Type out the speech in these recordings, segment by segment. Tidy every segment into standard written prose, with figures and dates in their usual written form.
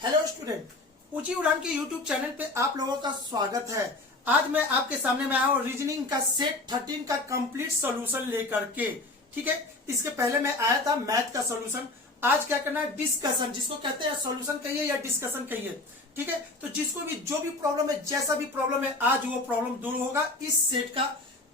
Hello student, ऊंची उड़ान के यूट्यूब चैनल पे आप लोगों का स्वागत है। आज मैं आपके सामने में आया हूँ रीजनिंग का सेट 13 का कंप्लीट सॉल्यूशन लेकर के। ठीक है, इसके पहले मैं आया था मैथ का सॉल्यूशन। आज क्या करना है, डिस्कशन, जिसको कहते हैं सॉल्यूशन कहिए या डिस्कशन कहिए। ठीक है, तो जिसको भी जो भी प्रॉब्लम है, जैसा भी प्रॉब्लम है, आज वो प्रॉब्लम दूर होगा इस सेट का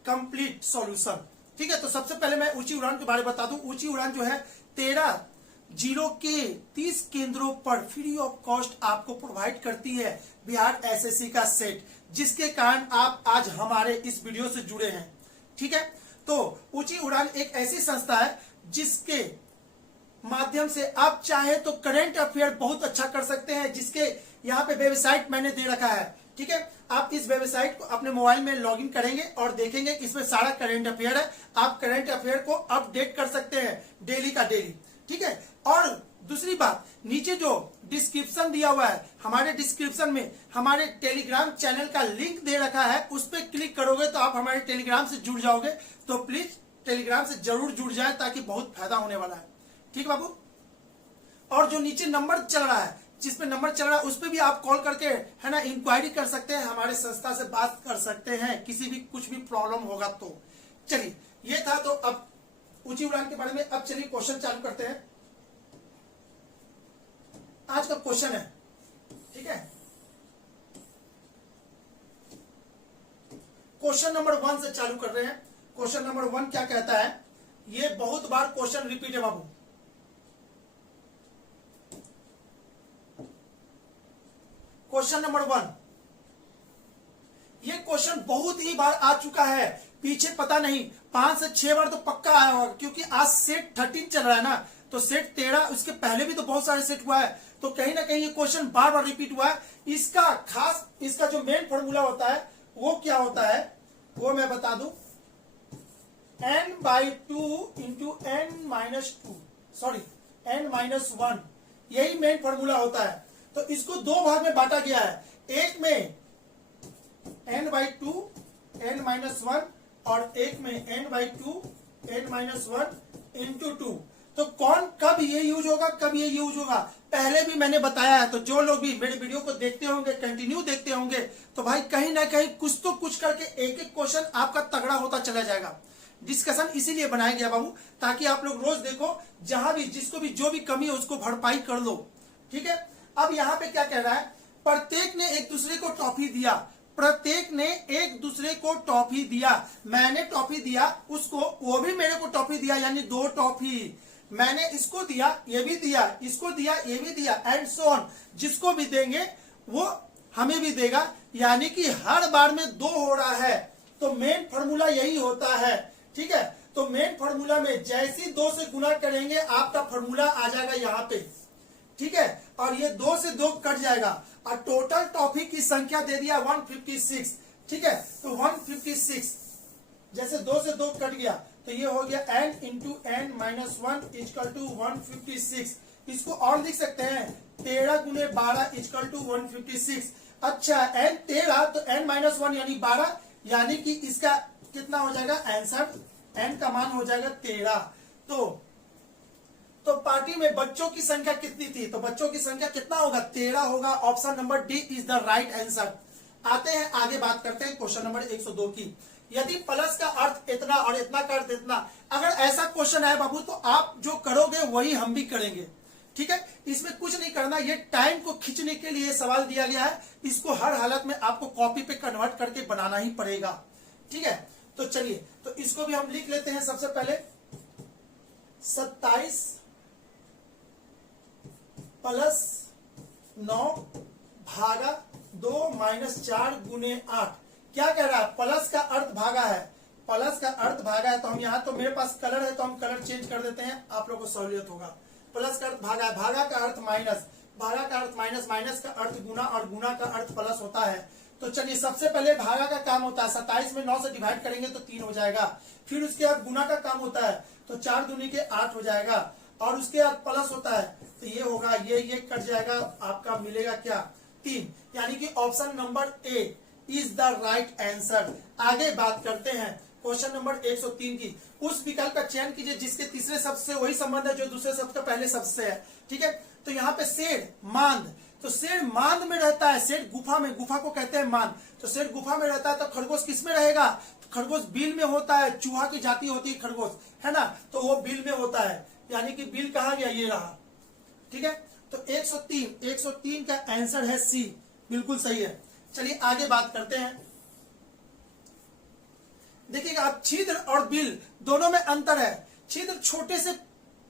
कंप्लीट सॉल्यूशन। ठीक है, तो सबसे पहले मैं ऊंची उड़ान के बारे में बता दूं। ऊंची उड़ान जो है 13 जीरो के 30 केंद्रों पर फ्री ऑफ कॉस्ट आपको प्रोवाइड करती है बिहार एसएससी का सेट, जिसके कारण आप आज हमारे इस वीडियो से जुड़े हैं। ठीक है, तो ऊंची उड़ान एक ऐसी संस्था है जिसके माध्यम से आप चाहे तो करंट अफेयर बहुत अच्छा कर सकते हैं, जिसके यहाँ पे वेबसाइट मैंने दे रखा है। ठीक है, आप इस वेबसाइट को अपने मोबाइल में लॉगिन करेंगे और देखेंगे इसमें सारा करंट अफेयर है। आप करंट अफेयर को अपडेट कर सकते हैं डेली का डेली। ठीक है, और दूसरी बात, नीचे जो डिस्क्रिप्शन दिया हुआ है, हमारे डिस्क्रिप्शन में हमारे टेलीग्राम चैनल का लिंक दे रखा है, उस पर क्लिक करोगे तो आप हमारे टेलीग्राम से जुड़ जाओगे। तो प्लीज टेलीग्राम से जरूर जुड़ जाए ताकि बहुत फायदा होने वाला है। ठीक बाबू, और जो नीचे नंबर चल रहा है, जिस पे नंबर चल रहा है उस पे भी आप कॉल करके है ना इंक्वायरी कर सकते हैं, हमारे संस्था से बात कर सकते हैं, किसी भी कुछ भी प्रॉब्लम होगा तो। चलिए, ये था। तो अब ऊंची उड़ान के बारे में, अब चलिए क्वेश्चन चालू करते हैं। आज का क्वेश्चन है, ठीक है, क्वेश्चन नंबर 1 से चालू कर रहे हैं। क्वेश्चन नंबर 1 क्या कहता है, ये बहुत बार क्वेश्चन रिपीट है बाबू। क्वेश्चन नंबर 1, ये क्वेश्चन बहुत ही बार आ चुका है, पीछे पता नहीं 5 से 6 बार तो पक्का आया होगा, क्योंकि आज सेट 13 चल रहा है ना, तो सेट 13, उसके पहले भी तो बहुत सारे सेट हुआ है, तो कहीं ना कहीं ये क्वेश्चन बार बार रिपीट हुआ है। इसका खास, इसका जो मेन फॉर्मूला होता है वो क्या होता है, वो मैं बता दूं, n/2 इंटू n-1, यही मेन फॉर्मूला होता है। तो इसको दो भाग में बांटा गया है, एक में n/2 n-1 और एक में n/2 n-1 इंटू 2। तो कौन कब ये यूज होगा, कब ये यूज होगा, पहले भी मैंने बताया है। तो जो लोग भी मेरे वीडियो को देखते होंगे, कंटिन्यू देखते होंगे, तो भाई कहीं ना कहीं कुछ तो कुछ करके एक एक क्वेश्चन आपका तगड़ा होता चला जाएगा। डिस्कशन इसीलिए बनाया गया बाबू, ताकि आप लोग रोज देखो, जहां भी जिसको भी जो भी कमी है उसको भरपाई कर लो। ठीक है, अब यहाँ पे क्या कह रहा है, प्रत्येक ने एक दूसरे को टॉफी दिया, प्रत्येक ने एक दूसरे को टॉफी दिया। मैंने टॉफी दिया उसको, वो भी मेरे को टॉफी दिया, यानी 2 टॉफी। मैंने इसको दिया, ये भी दिया, इसको दिया, ये भी दिया, एंड सो ऑन। जिसको भी देंगे वो हमें भी देगा, यानी कि हर बार में 2 हो रहा है। तो मेन फॉर्मूला यही होता है। ठीक है, तो मेन फॉर्मूला में जैसी 2 से गुना करेंगे आपका फॉर्मूला आ जाएगा यहाँ पे। ठीक है, और ये 2 से 2 कट जाएगा और टोटल टॉफी की संख्या दे दिया 156। ठीक है, तो 156 जैसे 2 से 2 कट गया तो ये हो गया n into n-1 is equal to 156। इसको और लिख सकते हैं 13 गुने 12 इजकल टू 156। अच्छा, n 13 तो n-1 यानी 12, यानी कि इसका कितना हो जाएगा आंसर, n का मान हो जाएगा 13। तो पार्टी में बच्चों की संख्या कितनी थी, तो बच्चों की संख्या कितना होगा, 13 होगा। Option number D is the right answer. आते हैं आगे, बात करते हैं क्वेश्चन नंबर 102 की। यदि प्लस का अर्थ इतना और इतना का अर्थ इतना, अगर ऐसा क्वेश्चन है बाबू तो आप जो करोगे वही हम भी करेंगे। ठीक है, इसमें कुछ नहीं करना, ये टाइम को खींचने के लिए सवाल दिया गया है, इसको हर हालत में आपको कॉपी पे कन्वर्ट करके बनाना ही पड़ेगा। ठीक है, तो चलिए, तो इसको भी हम लिख लेते हैं। सबसे पहले 27 प्लस 9 भागा 2 माइनस 4 गुने 8। क्या कह रहा है, प्लस का अर्थ भागा है, प्लस का अर्थ भागा है। तो हम यहाँ, तो मेरे पास कलर है तो हम कलर चेंज कर देते हैं, आप लोगों को सहूलियत होगा। प्लस का अर्थ भागा है, भागा का अर्थ माइनस, भागा का अर्थ माइनस, माइनस का अर्थ गुना और गुना का अर्थ प्लस होता है। तो चलिए, सबसे पहले भागा का काम होता है, 27 में 9 से डिवाइड करेंगे तो 3 हो जाएगा। फिर उसके बाद गुना का काम होता है, तो 4 दूनी के 8 हो जाएगा, और उसके बाद प्लस होता है, तो ये होगा, ये कट जाएगा, आपका मिलेगा क्या, 3। यानी कि option number A is the right answer. आगे बात करते हैं क्वेश्चन नंबर 103 की। उस विकल्प का चयन कीजिए जिसके तीसरे शब्द से वही संबंध है जो दूसरे शब्द का पहले शब्द से है। ठीक है, तो यहाँ पे शेर, मांद, तो शेर मांद में रहता है, शेर गुफा में, गुफा को कहते हैं मांद, तो शेर गुफा में रहता है, तो खरगोश किस में रहेगा, तो खरगोश बिल में होता है, चूहा की जाति होती है खरगोश, है ना, तो वो बिल में होता है, यानी कि बिल कहा गया, ये रहा। ठीक है, तो 103 का आंसर है सी, बिल्कुल सही है। चलिए आगे बात करते हैं। देखिएगा अब छिद्र और बिल दोनों में अंतर है। छिद्र छोटे से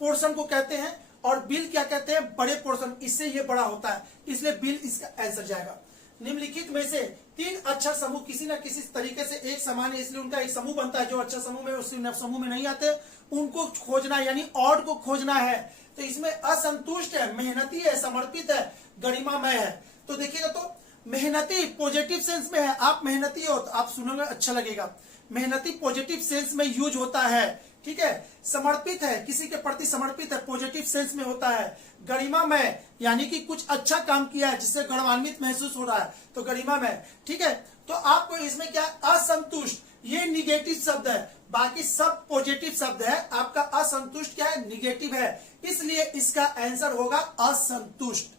पोर्शन को कहते हैं और बिल क्या कहते हैं, बड़े पोर्शन, इससे ये बड़ा होता है, इसलिए बिल इसका आंसर जाएगा। निम्नलिखित में से 3 अक्षर समूह किसी न किसी तरीके से एक समान है, इसलिए उनका एक समूह बनता है। जो अक्षर समूह में उस समूह में नहीं आते उनको खोजना है, यानी ऑड को खोजना है। तो इसमें असंतुष्ट है, मेहनती है, समर्पित है, गरिमामय है। तो देखिएगा तो मेहनती पॉजिटिव सेंस में है, आप मेहनती हो तो आप सुनोगे अच्छा लगेगा, मेहनती पॉजिटिव सेंस में यूज होता है। ठीक है, समर्पित है, किसी के प्रति समर्पित है, पॉजिटिव सेंस में होता है। गरिमामय यानी कि कुछ अच्छा काम किया है जिससे गौरवान्वित महसूस हो रहा है, तो गरिमामय। ठीक है, तो आपको इसमें क्या, असंतुष्ट, ये निगेटिव शब्द है, बाकी सब पॉजिटिव शब्द है, आपका असंतुष्ट क्या है, निगेटिव है, इसलिए इसका आंसर होगा असंतुष्ट।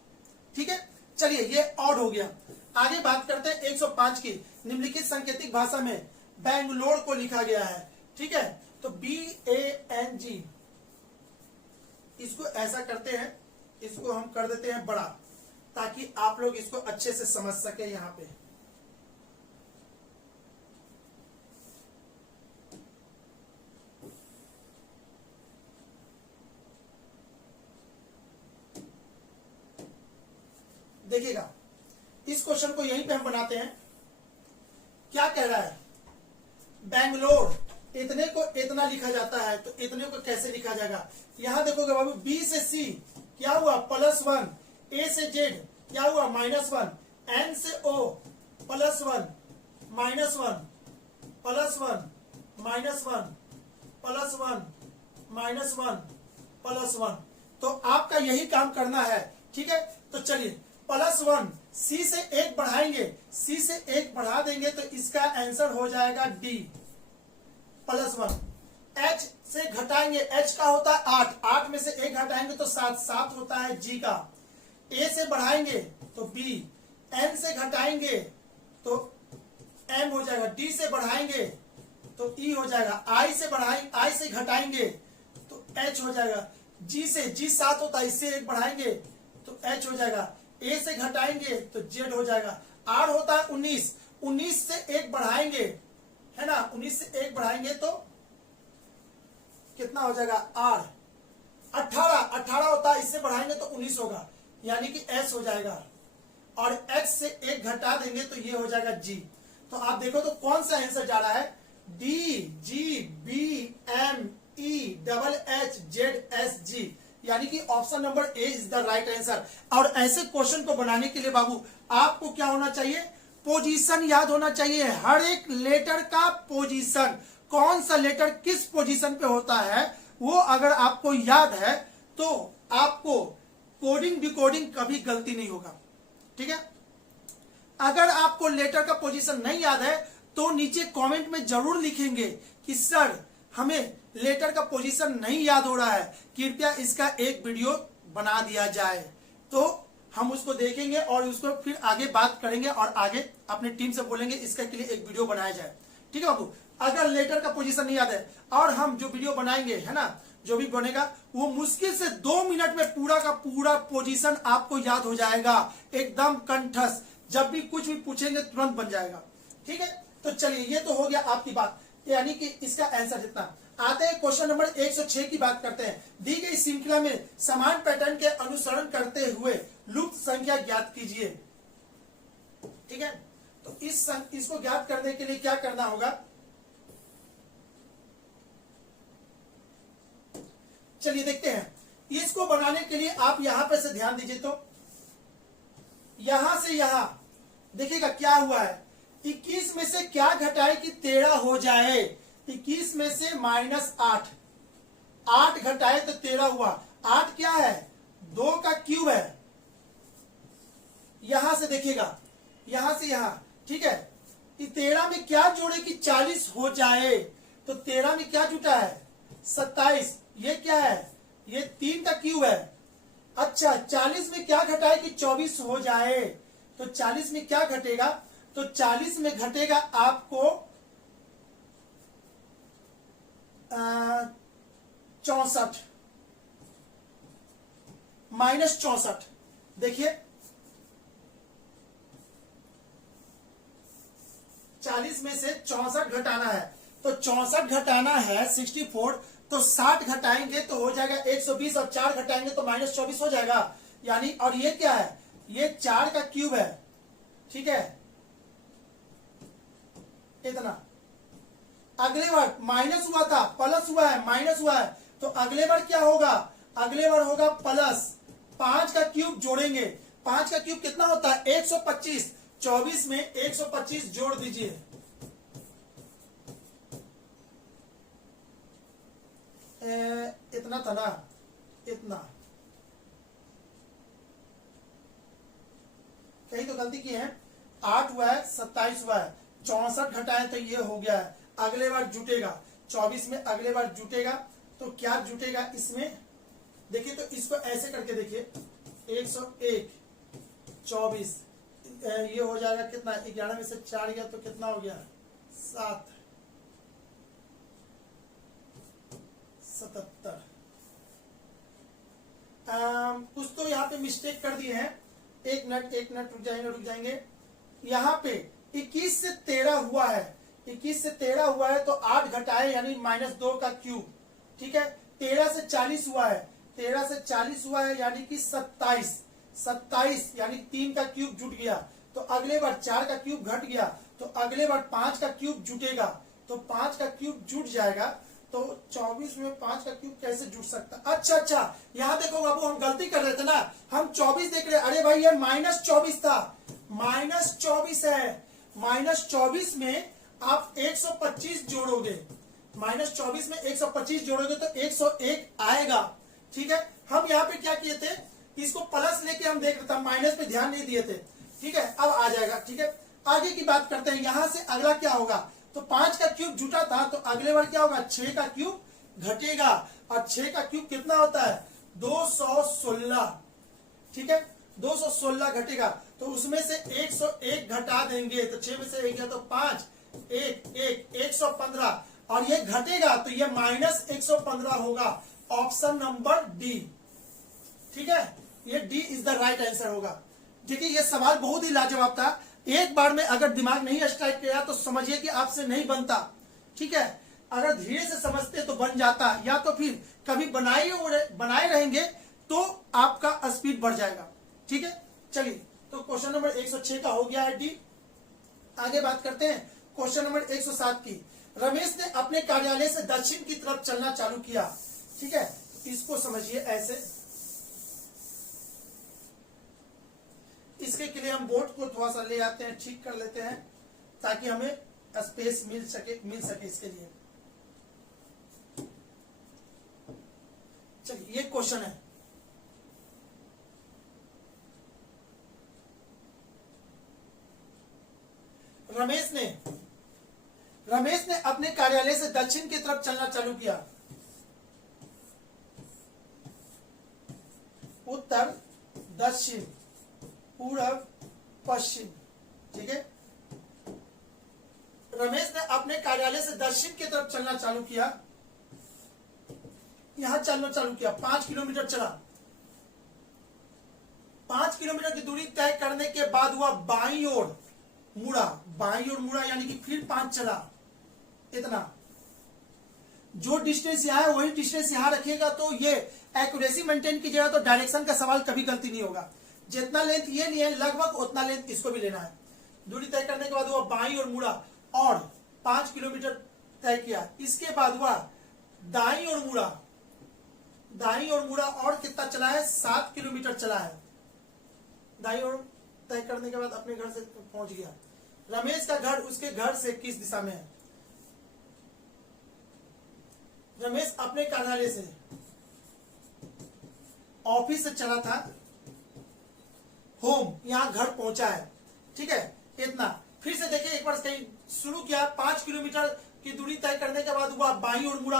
ठीक है, चलिए ये ऑड हो गया। आगे बात करते हैं 105 की। निम्नलिखित सांकेतिक भाषा में बेंगलोर को लिखा गया है। ठीक है, तो BANG, इसको ऐसा करते हैं, इसको हम कर देते हैं बड़ा, ताकि आप लोग इसको अच्छे से समझ सके। यहां पे देखिएगा, इस क्वेश्चन को यहीं पे हम बनाते हैं। क्या कह रहा है, बेंगलोर, इतने को इतना लिखा जाता है, तो इतने को कैसे लिखा जाएगा। यहां देखोगे बाबू, B से C क्या हुआ +1, A से Z क्या हुआ -1, N से O +1 -1 +1 -1 +1 तो आपका यही काम करना है। ठीक है, तो चलिए +1, C से 1 बढ़ाएंगे, C से 1 बढ़ा देंगे तो इसका आंसर हो जाएगा D +1। H से घटाएंगे, H का होता है 8, 8 में से 1 घटाएंगे तो 7, 7 होता है G का। A से बढ़ाएंगे तो B, N से घटाएंगे तो M हो जाएगा, D से बढ़ाएंगे तो E हो जाएगा, I से घटाएंगे तो H हो जाएगा, G से, G 7 होता है, इससे 1 बढ़ाएंगे तो H हो जाएगा, A से घटाएंगे तो Z हो जाएगा। R होता है 19, 19 से 1 बढ़ाएंगे, है ना, 19 से 1 बढ़ाएंगे तो कितना हो जाएगा, R। 18 होता है, इससे बढ़ाएंगे तो 19 होगा, यानी कि S हो जाएगा। और X से 1 घटा देंगे तो ये हो जाएगा G। तो आप देखो तो कौन सा आंसर जा रहा है, D, G, B, M, E, H, Z, S, G, यानी कि option number A is the right answer. और ऐसे क्वेश्चन को बनाने के लिए बाबू आपको क्या होना चाहिए, पोजीशन याद होना चाहिए, हर एक लेटर का पोजीशन, कौन सा लेटर किस पोजीशन पे होता है वो अगर आपको याद है तो आपको कोडिंग डिकोडिंग कभी गलती नहीं होगा। ठीक है, अगर आपको लेटर का पोजीशन नहीं याद है तो नीचे कमेंट में जरूर लिखेंगे कि सर हमें लेटर का पोजीशन नहीं याद हो रहा है, कृपया इसका एक वीडियो बना दिया जाए, तो हम उसको देखेंगे और उसको फिर आगे बात करेंगे और आगे अपनी टीम से बोलेंगे इसका के लिए एक वीडियो बनाया जाए। ठीक है बाबू, अगर लेटर का पोजीशन नहीं याद है और हम जो वीडियो बनाएंगे, है ना, जो भी बनेगा वो मुश्किल से 2 मिनट में पूरा का पूरा पोजीशन आपको याद हो जाएगा, एकदम कंठस्थ, जब भी कुछ भी पूछेंगे तुरंत बन जाएगा। ठीक है, तो चलिए ये तो हो गया आपकी बात, यानी कि इसका आंसर जितना। आते हैं क्वेश्चन नंबर 106 की बात करते हैं। दी गई श्रृंखला में समान पैटर्न के अनुसरण करते हुए लुप्त संख्या ज्ञात कीजिए। ठीक है, तो इसको ज्ञात करने के लिए क्या करना होगा, चलिए देखते हैं। इसको बनाने के लिए आप यहां पे से ध्यान दीजिए, तो यहां से यहां देखिएगा क्या हुआ है, 21 में से क्या घटाए कि 13 हो जाए, 21 में से -8, 8 घटाए तो 13 हुआ। 8 क्या है, 2 का क्यूब है। यहां से देखिएगा, यहां से यहां, ठीक है, 13 में क्या जोड़े कि 40 हो जाए, तो 13 में क्या जुटा है 27, ये क्या है, ये 3 का क्यूब है, अच्छा 40 में क्या घटाए कि 24 हो जाए, तो 40 में क्या घटेगा, तो 40 में घटेगा आपको 64 -64। देखिए 40 में से 64 घटाना है, तो 64 घटाना है 64, तो 60 घटाएंगे तो हो जाएगा 120 और 4 घटाएंगे तो -24 हो जाएगा। यानी और ये क्या है, ये 4 का क्यूब है, ठीक है इतना। अगले बार माइनस हुआ था प्लस हुआ है, माइनस हुआ है, तो अगले बार क्या होगा, अगले बार होगा प्लस। 5 का क्यूब जोड़ेंगे, 5 का क्यूब कितना होता है 125, 24 में 125 जोड़ दीजिए, इतना था ना, इतना कहीं तो गलती की है, 8 हुआ है 27 हुआ है, 64 घटाए तो ये हो गया है। अगले बार जुटेगा 24 में, अगले बार जुटेगा तो क्या जुटेगा इसमें, देखिए तो इसको ऐसे करके देखिए 101 24 ये हो जाएगा कितना, 11 में से 4 गया तो कितना हो गया 7 77। कुछ तो यहाँ पे मिस्टेक कर दिए हैं, एक मिनट रुक जाएंगे। यहाँ पे 21 से 13 हुआ है, 21 से 13 हुआ है तो 8 घटाए यानी -2 का क्यूब, ठीक है। 13 से 40 हुआ है, 13 से 40 हुआ है यानी कि 27 यानी 3 का क्यूब जुट गया, तो अगले बार 4 का क्यूब घट गया, तो अगले बार 5 का क्यूब जुटेगा, तो 5 का क्यूब जुट जाएगा। तो 24 में 5 का क्यूब कैसे जुट सकता, अच्छा यहाँ देखो बाबू हम गलती कर रहे थे ना, हम 24 देख रहे, अरे भाई ये -24 था, -24 है, -24 में आप 125 जोड़ोगे, -24 में 125 जोड़ोगे तो 101 आएगा, ठीक है। हम यहाँ पे क्या किए थे, इसको प्लस लेके हम देख रहे थे, माइनस पे ध्यान नहीं दिए थे, ठीक है। अब आ जाएगा, ठीक है। आगे की बात करते हैं, यहां से अगला क्या होगा, तो 5 का क्यूब जुटा था तो अगले बार क्या होगा 6 का क्यूब घटेगा, और 6 का क्यूब कितना होता है 216, ठीक है 216 घटेगा, तो उसमें से 101 घटा देंगे, तो 6 में से 1 गया तो 5 115, और ये घटेगा तो ये -115 होगा, ऑप्शन नंबर डी, ठीक है। ये D is the right answer होगा। देखिए ये सवाल बहुत ही लाजवाब था, एक बार में अगर दिमाग नहीं स्ट्राइक किया तो समझिए कि आपसे नहीं बनता, ठीक है। अगर धीरे से समझते तो बन जाता, या तो फिर कभी बनाए रहेंगे तो आपका स्पीड बढ़ जाएगा, ठीक है। चलिए तो क्वेश्चन नंबर 106 का हो गया है डी। आगे बात करते हैं क्वेश्चन नंबर 107 की। रमेश ने अपने कार्यालय से दक्षिण की तरफ चलना चालू किया, ठीक है। इसको समझिए ऐसे, इसके लिए हम बोर्ड को थोड़ा सा ले आते हैं, ठीक कर लेते हैं ताकि हमें स्पेस मिल सके इसके लिए। चलिए ये क्वेश्चन है, रमेश ने अपने कार्यालय से दक्षिण की तरफ चलना चालू किया। उत्तर, दक्षिण, पूरब, पश्चिम, ठीक है। रमेश ने अपने कार्यालय से दक्षिण की तरफ चलना चालू किया, यहां चलना चालू किया, 5 किलोमीटर चला। 5 किलोमीटर की दूरी तय करने के बाद वह बाईं ओर मुड़ा, यानी कि फिर 5 चला, इतना। जो डिस्टेंस यहां है वही डिस्टेंस यहां रखिएगा तो ये एक्यूरेसी मेंटेन कीजिएगा तो डायरेक्शन का सवाल कभी गलती नहीं होगा। जितना लेंथ ये नहीं है लगभग उतना लेंथ इसको भी लेना है। दूरी तय करने के बाद वह बाईं ओर मुड़ा और 5 किलोमीटर तय किया। इसके बाद वह दाईं ओर मुड़ा और कितना चला है 7 किलोमीटर चला है। दाईं ओर तय करने के बाद अपने घर से पहुंच गया। रमेश का घर उसके घर से किस दिशा में है? रमेश अपने कार्यालय से ऑफिस से चला था होम, यहां घर पहुंचा है, ठीक है, इतना। फिर से देखिए एक बार कहीं शुरू किया, 5 किलोमीटर की दूरी तय करने के बाद हुआ बाईं ओर मुड़ा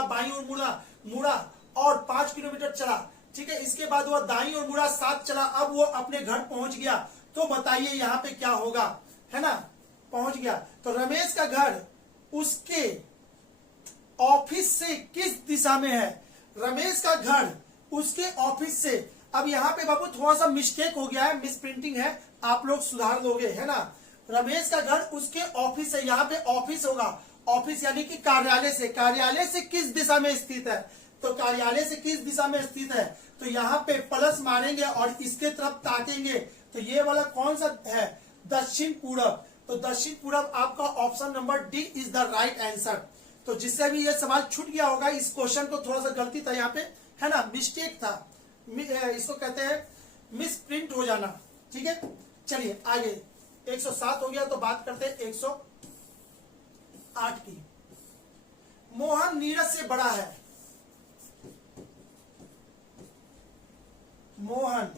और 5 किलोमीटर चला, ठीक है। इसके बाद वह दाईं ओर मुड़ा, साथ चला, अब वो अपने घर पहुंच गया। तो बताइए यहाँ पे क्या होगा, है ना, पहुंच गया। तो रमेश का घर उसके ऑफिस से किस दिशा में है? रमेश का घर उसके ऑफिस से, अब यहाँ पे बाबू थोड़ा सा मिस्टेक हो गया है, मिस प्रिंटिंग है, आप लोग सुधार दोगे, है ना। रमेश का घर उसके ऑफिस से, यहाँ पे ऑफिस होगा, ऑफिस यानी कि कार्यालय से, कार्यालय से किस दिशा में स्थित है? तो कार्यालय से किस दिशा में स्थित है? तो यहाँ पे प्लस मारेंगे और इसके तरफ ताकेंगे, तो ये वाला कौन सा है? दक्षिण पूरब। तो दक्षिण पूरब आपका option number D is the right answer. तो जिससे भी ये सवाल छूट गया होगा, इस क्वेश्चन को थोड़ा सा गलती था यहाँ पे, है ना, मिस्टेक था, इसको कहते हैं मिस प्रिंट हो जाना। ठीक है, चलिए आगे 107 हो गया, तो बात करते हैं 108 की। मोहन नीरज से बड़ा है। मोहन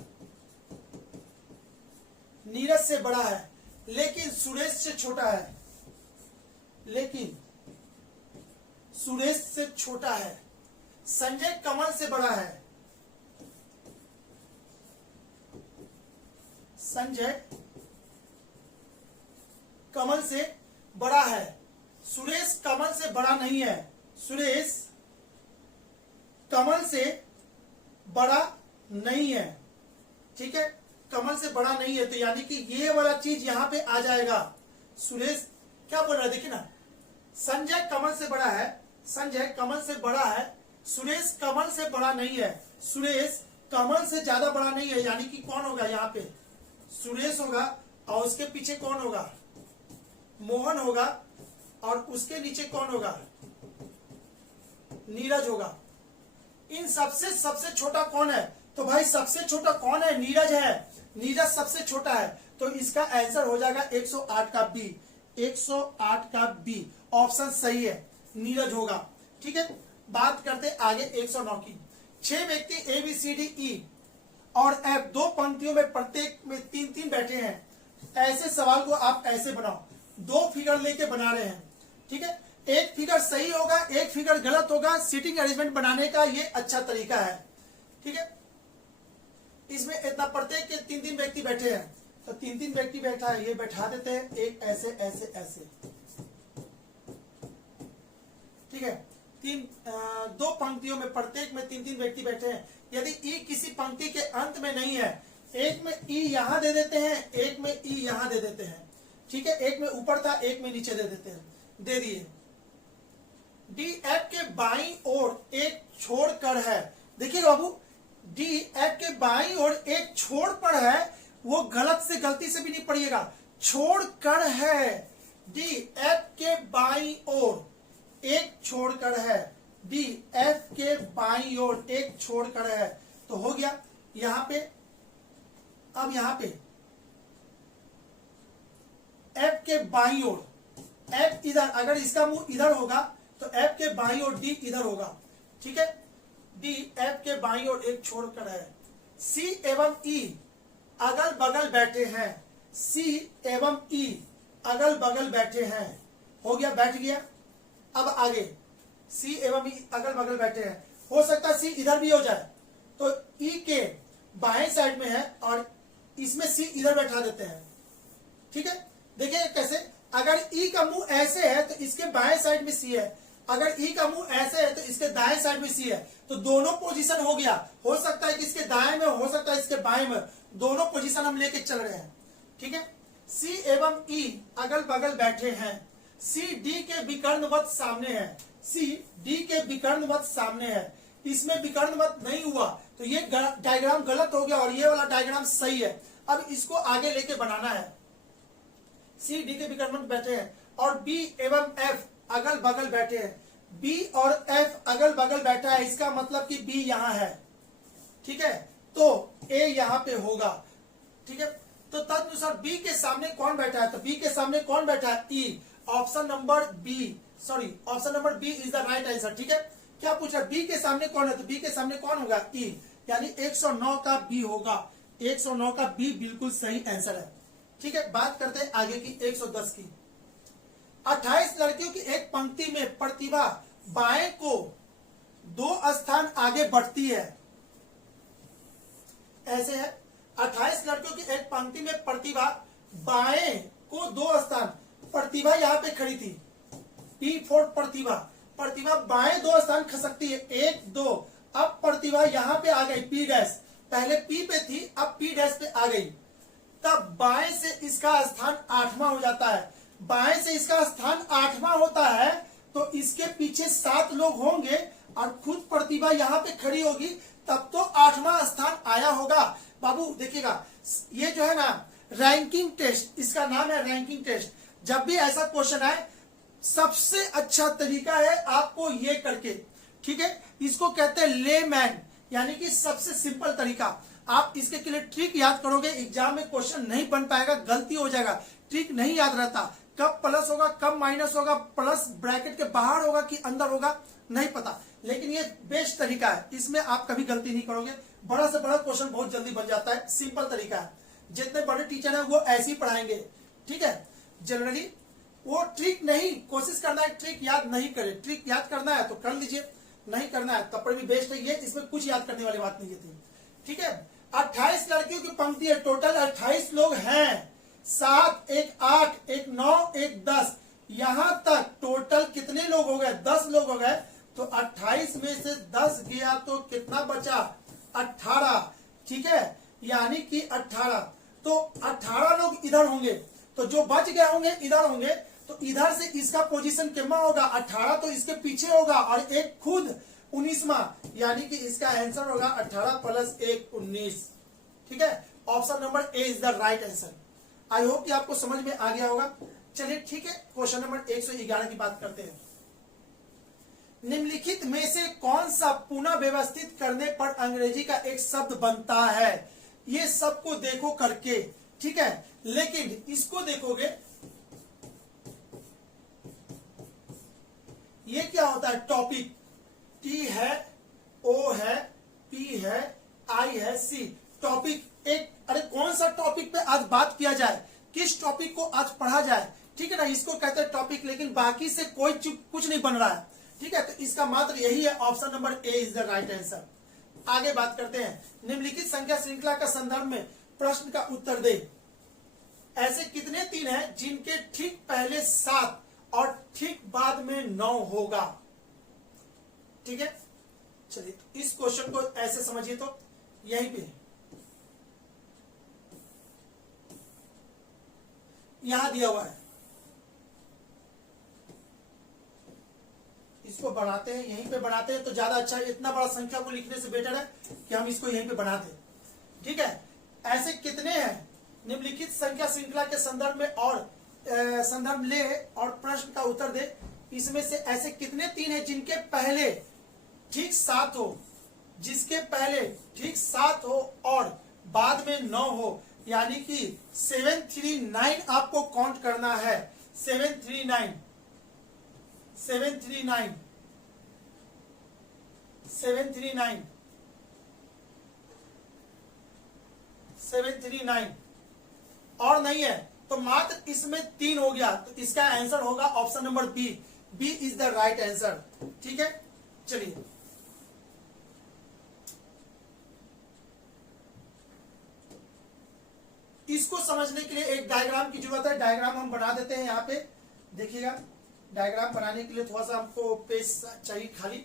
नीरज से बड़ा है, लेकिन सुरेश से छोटा है। लेकिन सुरेश से छोटा है। संजय कमल से बड़ा है। संजय कमल से बड़ा है। सुरेश कमल से बड़ा नहीं है। सुरेश कमल से बड़ा नहीं है। ठीक है, कमल से बड़ा नहीं है, तो यानी कि ये वाला चीज यहां पे आ जाएगा। सुरेश क्या बोल रहा है, देखिए ना, संजय कमल से बड़ा है, संजय कमल से बड़ा है, सुरेश कमल से बड़ा नहीं है, सुरेश कमल से ज्यादा बड़ा नहीं है, यानी कि कौन होगा यहाँ पे? सुरेश होगा, और उसके पीछे कौन होगा? मोहन होगा, और उसके नीचे कौन होगा? नीरज होगा। इन सबसे छोटा कौन है? तो भाई सबसे छोटा कौन है? नीरज है। नीरज सबसे छोटा है, तो इसका आंसर हो जाएगा 108 का बी। 108 का बी ऑप्शन सही है, नीरज होगा। ठीक है, बात करते आगे 109 की। 6 व्यक्ति ए बी सी डी ई और एफ, 2 पंक्तियों में प्रत्येक में 3-3 बैठे हैं। ऐसे सवाल को आप ऐसे बनाओ, 2 फिगर लेके बना रहे हैं। ठीक है, एक फिगर सही होगा, एक फिगर गलत होगा। सीटिंग अरेंजमेंट बनाने का ये अच्छा तरीका है। ठीक है, इसमें इतना प्रत्येक के 3-3 व्यक्ति बैठे हैं, तो 3-3 व्यक्ति बैठा है, ये बैठा देते हैं, एक ऐसे ऐसे ऐसे। ठीक है, 2 पंक्तियों में प्रत्येक में 3-3 व्यक्ति बैठे हैं। यदि ई किसी पंक्ति के अंत में नहीं है, एक में ई यहां दे देते हैं, एक में ई यहां दे देते हैं। ठीक है, एक में ऊपर था, एक में नीचे दे देते हैं, दे दिए। डी एफ के बाईं ओर एक छोड़कर है। देखिए बाबू, डी एफ के बाईं ओर एक छोड़ पर है, वो गलत से गलती से भी नहीं पढ़िएगा, छोड़कर है। डी एफ के बाईं ओर एक छोड़कर है। डी एफ के बाईं ओर एक छोड़कर है, तो हो गया यहां पे। अब यहां पे एफ के बाईं ओर, एफ इधर, अगर इसका मुंह इधर होगा तो एफ के बाईं ओर डी इधर होगा। ठीक है, डी एफ के बाईं ओर एक छोड़कर है। सी एवं ई अगल बगल बैठे हैं। सी एवं ई अगल बगल बैठे हैं, हो गया, बैठ गया। अब आगे सी एवं ई अगल बगल बैठे हैं, हो सकता है सी इधर भी हो जाए, तो ई के बाएं साइड में है और इसमें सी इधर बैठा देते हैं। ठीक है, देखिए कैसे, अगर ई का मुंह ऐसे है तो इसके बाएं साइड में सी है, अगर ई का मुंह ऐसे है तो इसके दाएं साइड में सी है, तो दोनों पोजीशन हो गया। हो सकता है कि इसके दाएं में, हो सकता है इसके बाएं में, दोनों पोजीशन हम लेके चल रहे हैं। ठीक है, सी एवं ई अगल बगल बैठे हैं। सी डी के विकर्णवत सामने है। सी डी के विकर्णवत सामने है, इसमें विकर्णवत नहीं हुआ, तो ये डायग्राम गलत हो गया और ये वाला डायग्राम सही है। अब इसको आगे लेके बनाना है। सी डी के विकर्णवत बैठे हैं और बी एवं एफ अगल बगल बैठे हैं। बी और एफ अगल बगल बैठा है, इसका मतलब कि बी यहां है। ठीक है, तो ए यहां पे होगा। ठीक है, तो तदनुसार बी के सामने कौन बैठा है? तो बी के सामने कौन बैठा है? E. Option number B, sorry, option number B is the right answer. ठीक है, क्या पूछा, बी के सामने कौन है? तो बी के सामने कौन होगा? ई, यानी 109 का बी होगा। 109 का बी बिल्कुल सही आंसर है। ठीक है, बात करते हैं आगे की 110 की। 28 लड़कियों की एक पंक्ति में प्रतिभा बाएं को 2 स्थान आगे बढ़ती है। ऐसे है 28 लड़कियों की एक पंक्ति में प्रतिभा बाएं को 2 स्थान, प्रतिभा यहाँ पे खड़ी थी, P फॉर प्रतिभा, प्रतिभा बाएं 2 स्थान खसकती है, 1 2, अब प्रतिभा यहाँ पे आ गई P डैश, पहले P पे थी अब P डैश पे आ गई, तब बाएं से इसका स्थान 8वां हो जाता है, बाएं से इसका स्थान 8वां होता है तो इसके पीछे 7 लोग होंगे और खुद प्रतिभा यहाँ पे खड़ी होगी, तब तो 8वां स्थान आया होगा। बाबू देखिएगा ये जो है ना रैंकिंग टेस्ट, इसका नाम है रैंकिंग टेस्ट। जब भी ऐसा क्वेश्चन आए सबसे अच्छा तरीका है आपको ये करके, ठीक है, इसको कहते हैं लेमैन, यानी कि सबसे सिंपल तरीका। आप इसके के लिए ट्रिक याद करोगे, एग्जाम में क्वेश्चन नहीं बन पाएगा, गलती हो जाएगा, ट्रिक नहीं याद रहता, कब प्लस होगा कब माइनस होगा, प्लस ब्रैकेट के बाहर होगा कि अंदर होगा नहीं पता, लेकिन ये बेस्ट तरीका है, इसमें आप कभी गलती नहीं करोगे, बड़ा से बड़ा क्वेश्चन बहुत जल्दी बन जाता है, सिंपल तरीका है। जितने बड़े टीचर हैं वो ऐसे ही पढ़ाएंगे, ठीक है। जनरली वो ट्रिक नहीं, कोशिश करना है ट्रिक याद नहीं करे, ट्रिक याद करना है तो कर लीजिए, नहीं करना है तब पर भी बेस्ट है ये, इसमें कुछ याद करने वाली बात नहीं थी, ठीक है। 28 लड़कियों की पंक्ति है, टोटल 28 लोग हैं, 7 1 8 1 9 1 10, यहां तक टोटल कितने लोग हो गए, 10 लोग हो गए, तो 28 में से 10 गया तो कितना बचा, 18, ठीक है, यानी कि 18, तो 18 लोग इधर होंगे, तो जो बच गए होंगे इधर होंगे, तो इधर से इसका पोजीशन कितना होगा, 18 तो इसके पीछे होगा और एक खुद 19वां, यानी कि इसका आंसर होगा 18 प्लस 1 19, ठीक है। Option number A is the right answer. I hope कि आपको समझ में आ गया होगा। चलिए ठीक है, क्वेश्चन नंबर 111 की बात करते हैं। निम्नलिखित में से कौन सा पुनः व्यवस्थित करने पर अंग्रेजी का एक शब्द बनता है, ये सबको देखो करके, ठीक है, लेकिन इसको देखोगे ये क्या होता है, टॉपिक, टी है, ओ है, पी है, आई है, सी, टॉपिक। एक अरे कौन सा टॉपिक पे आज बात किया जाए, किस टॉपिक को आज पढ़ा जाए, ठीक है ना, इसको कहते हैं टॉपिक, लेकिन बाकी से कोई कुछ नहीं बन रहा है, ठीक है, तो इसका मात्र यही है, option number A is the right answer. आगे बात करते हैं, निम्नलिखित संख्या श्रृंखला का संदर्भ में प्रश्न का उत्तर दे। ऐसे कितने 3 हैं जिनके ठीक पहले 7 और ठीक बाद में 9 होगा, ठीक है। चलिए इस क्वेश्चन को ऐसे समझिए, तो यहीं पे यहां दिया हुआ है, इसको बनाते हैं, यहीं पे बनाते हैं तो ज्यादा अच्छा है, इतना बड़ा संख्या को लिखने से बेटर है कि हम इसको यहीं पे बनाते हैं, ठीक है। ऐसे कितने हैं निम्नलिखित संख्या श्रृंखला के संदर्भ में और संदर्भ ले और प्रश्न का उत्तर दे। इसमें से ऐसे कितने 3 हैं जिनके पहले ठीक 7 हो, जिसके पहले ठीक 7 हो और बाद में 9 हो, यानी कि 739 आपको काउंट करना है, 739 739 739 739 और नहीं है तो मात्र इसमें 3 हो गया, तो इसका आंसर होगा option number B, B is the right answer, ठीक है। चलिए इसको समझने के लिए एक डायग्राम की जरूरत है, डायग्राम हम बना देते हैं। यहाँ पे देखिएगा, डायग्राम बनाने के लिए थोड़ा सा हमको पेज चाहिए खाली।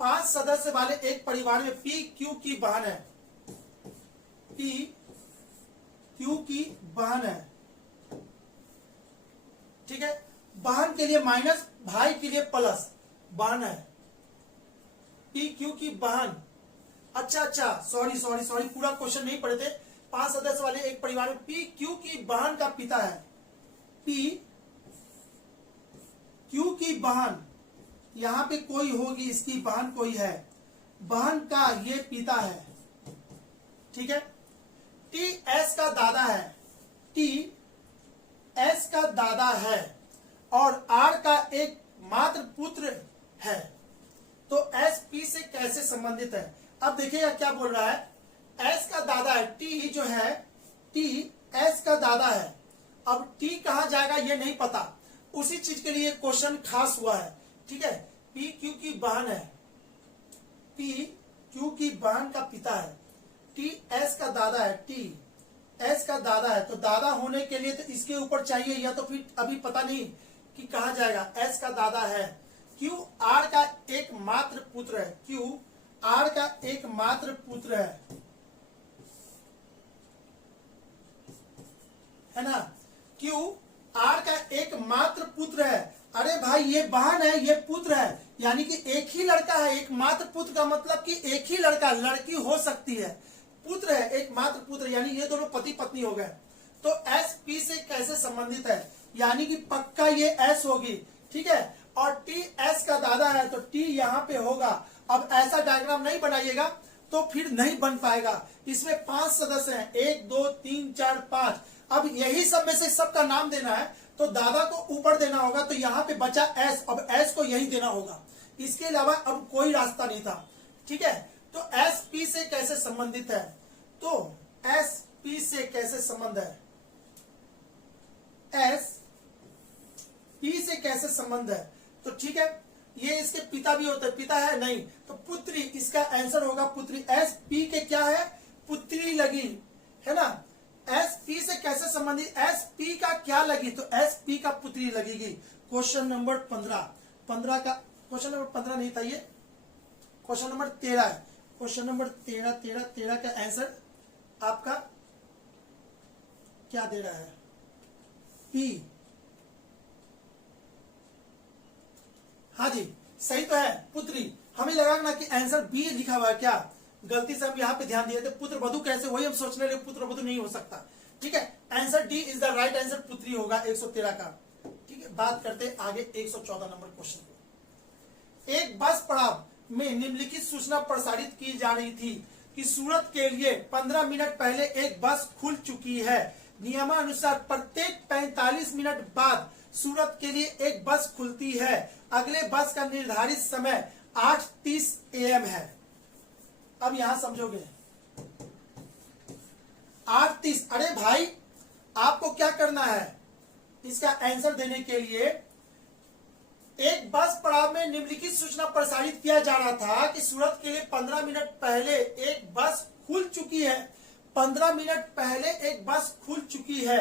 पांच सदस्य वाले एक परिवार में पी क्यू की बहन है, पी क्यू की बहन है, ठीक है। बहन के लिए माइनस, भाई के लिए प्लस, बहन है पी क्यू की बहन। अच्छा सॉरी पूरा क्वेश्चन नहीं पढ़े थे। 5 सदस्य वाले एक परिवार में पी क्यू की बहन का पिता है, पी क्यू की बहन, यहां पे कोई होगी, इसकी बहन कोई है, बहन का ये पिता है, ठीक है। टी एस का दादा है, टी एस का दादा है और आर का एक मात्र पुत्र है, तो एस पी से कैसे संबंधित है। अब देखिएगा क्या बोल रहा है, एस का दादा है, टी जो है टी एस का दादा है। अब टी कहां जाएगा ये नहीं पता, उसी चीज के लिए क्वेश्चन खास हुआ है ठीक है, पी क्यू की बहन है, पी क्यू की बहन का पिता है, टी एस का दादा है, टी एस का दादा है। तो दादा होने के लिए तो इसके ऊपर चाहिए, या तो फिर अभी पता नहीं कि कहा जाएगा, एस का दादा है। क्यू आर का एकमात्र पुत्र है, क्यू आर का एकमात्र पुत्र है ना, क्यू आर का एकमात्र पुत्र है। अरे भाई ये बहन है, ये पुत्र है, यानी कि एक ही लड़का है। एकमात्र पुत्र का मतलब कि एक ही लड़का, लड़की हो सकती है, पुत्र है, एकमात्र पुत्र, यानी ये दोनों पति पत्नी हो गए। तो एस पी से कैसे संबंधित है, यानी कि पक्का ये एस होगी, ठीक है। और टी एस का दादा है, तो टी यहाँ पे होगा। अब ऐसा डायग्राम नहीं बनाइएगा तो फिर नहीं बन पाएगा। इसमें 5 सदस्य हैं, 1 2 3 4 5। अब यही सब में से सबका नाम देना है, तो दादा को ऊपर देना होगा, तो यहाँ पे बचा एस, अब एस को यही देना होगा, इसके अलावा अब कोई रास्ता नहीं था, ठीक है। तो एस पी से कैसे संबंधित है, तो एस पी से कैसे संबंध है, एस पी से कैसे संबंध है, तो ठीक है, ये इसके पिता भी होते हैं, पिता है नहीं, तो पुत्री, इसका आंसर होगा पुत्री। एस पी के क्या है, पुत्री लगी, है ना। एस पी से कैसे संबंधित, एस पी का क्या लगी, तो एस पी का पुत्री लगेगी। क्वेश्चन नंबर 15 का, क्वेश्चन नंबर 15 नहीं था ये, क्वेश्चन नंबर 13 है। क्वेश्चन नंबर 13 का आंसर आपका क्या दे रहा है, पी। हाँ जी सही तो है, पुत्री। हमें लगा ना कि आंसर बी लिखा हुआ है, क्या गलती से हम यहाँ पे ध्यान दिए थे, पुत्र वधु कैसे, वही हम सोचने लगे, पुत्र वधु नहीं हो सकता, ठीक है। Answer D is the right answer, पुत्री होगा 113 का, ठीक है। बात करते आगे 114 नंबर क्वेश्चन को। एक बस पड़ाव में निम्नलिखित सूचना प्रसारित की जा रही थी कि सूरत के लिए 15 मिनट पहले एक बस खुल चुकी है। नियमानुसार प्रत्येक 45 मिनट बाद सूरत के लिए एक बस खुलती है। अगले बस का निर्धारित समय 8:30 AM है। अब यहां समझोगे 8:30, अरे भाई आपको क्या करना है, इसका आंसर देने के लिए एक बस पड़ाव में निम्नलिखित सूचना प्रसारित किया जा रहा था कि सूरत के लिए 15 मिनट पहले एक बस खुल चुकी है। 15 मिनट पहले एक बस खुल चुकी है।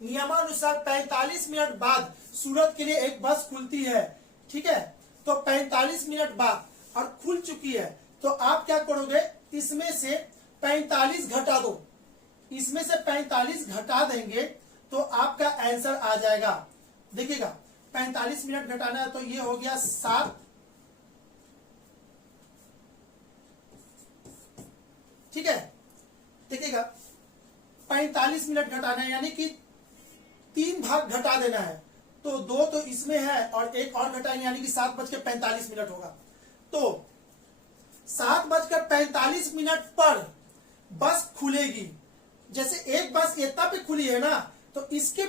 नियमानुसार 45 मिनट बाद सूरत के लिए एक बस खुलती है, ठीक है। तो 45 मिनट बाद और खुल चुकी है, तो आप क्या करोगे, इसमें से 45 घटा दो, इसमें से 45 घटा देंगे तो आपका आंसर आ जाएगा। देखिएगा 45 मिनट घटाना है, तो ये हो गया 7, ठीक है। देखिएगा 45 मिनट घटाना है, यानी कि 3 भाग घटा देना है, तो 2 तो इसमें है और एक और घटाएंगे, यानी कि 7:45 मिनट होगा। तो 7:45 पर बस खुलेगी। जैसे एक बस इतना पे खुली है ना, तो इसके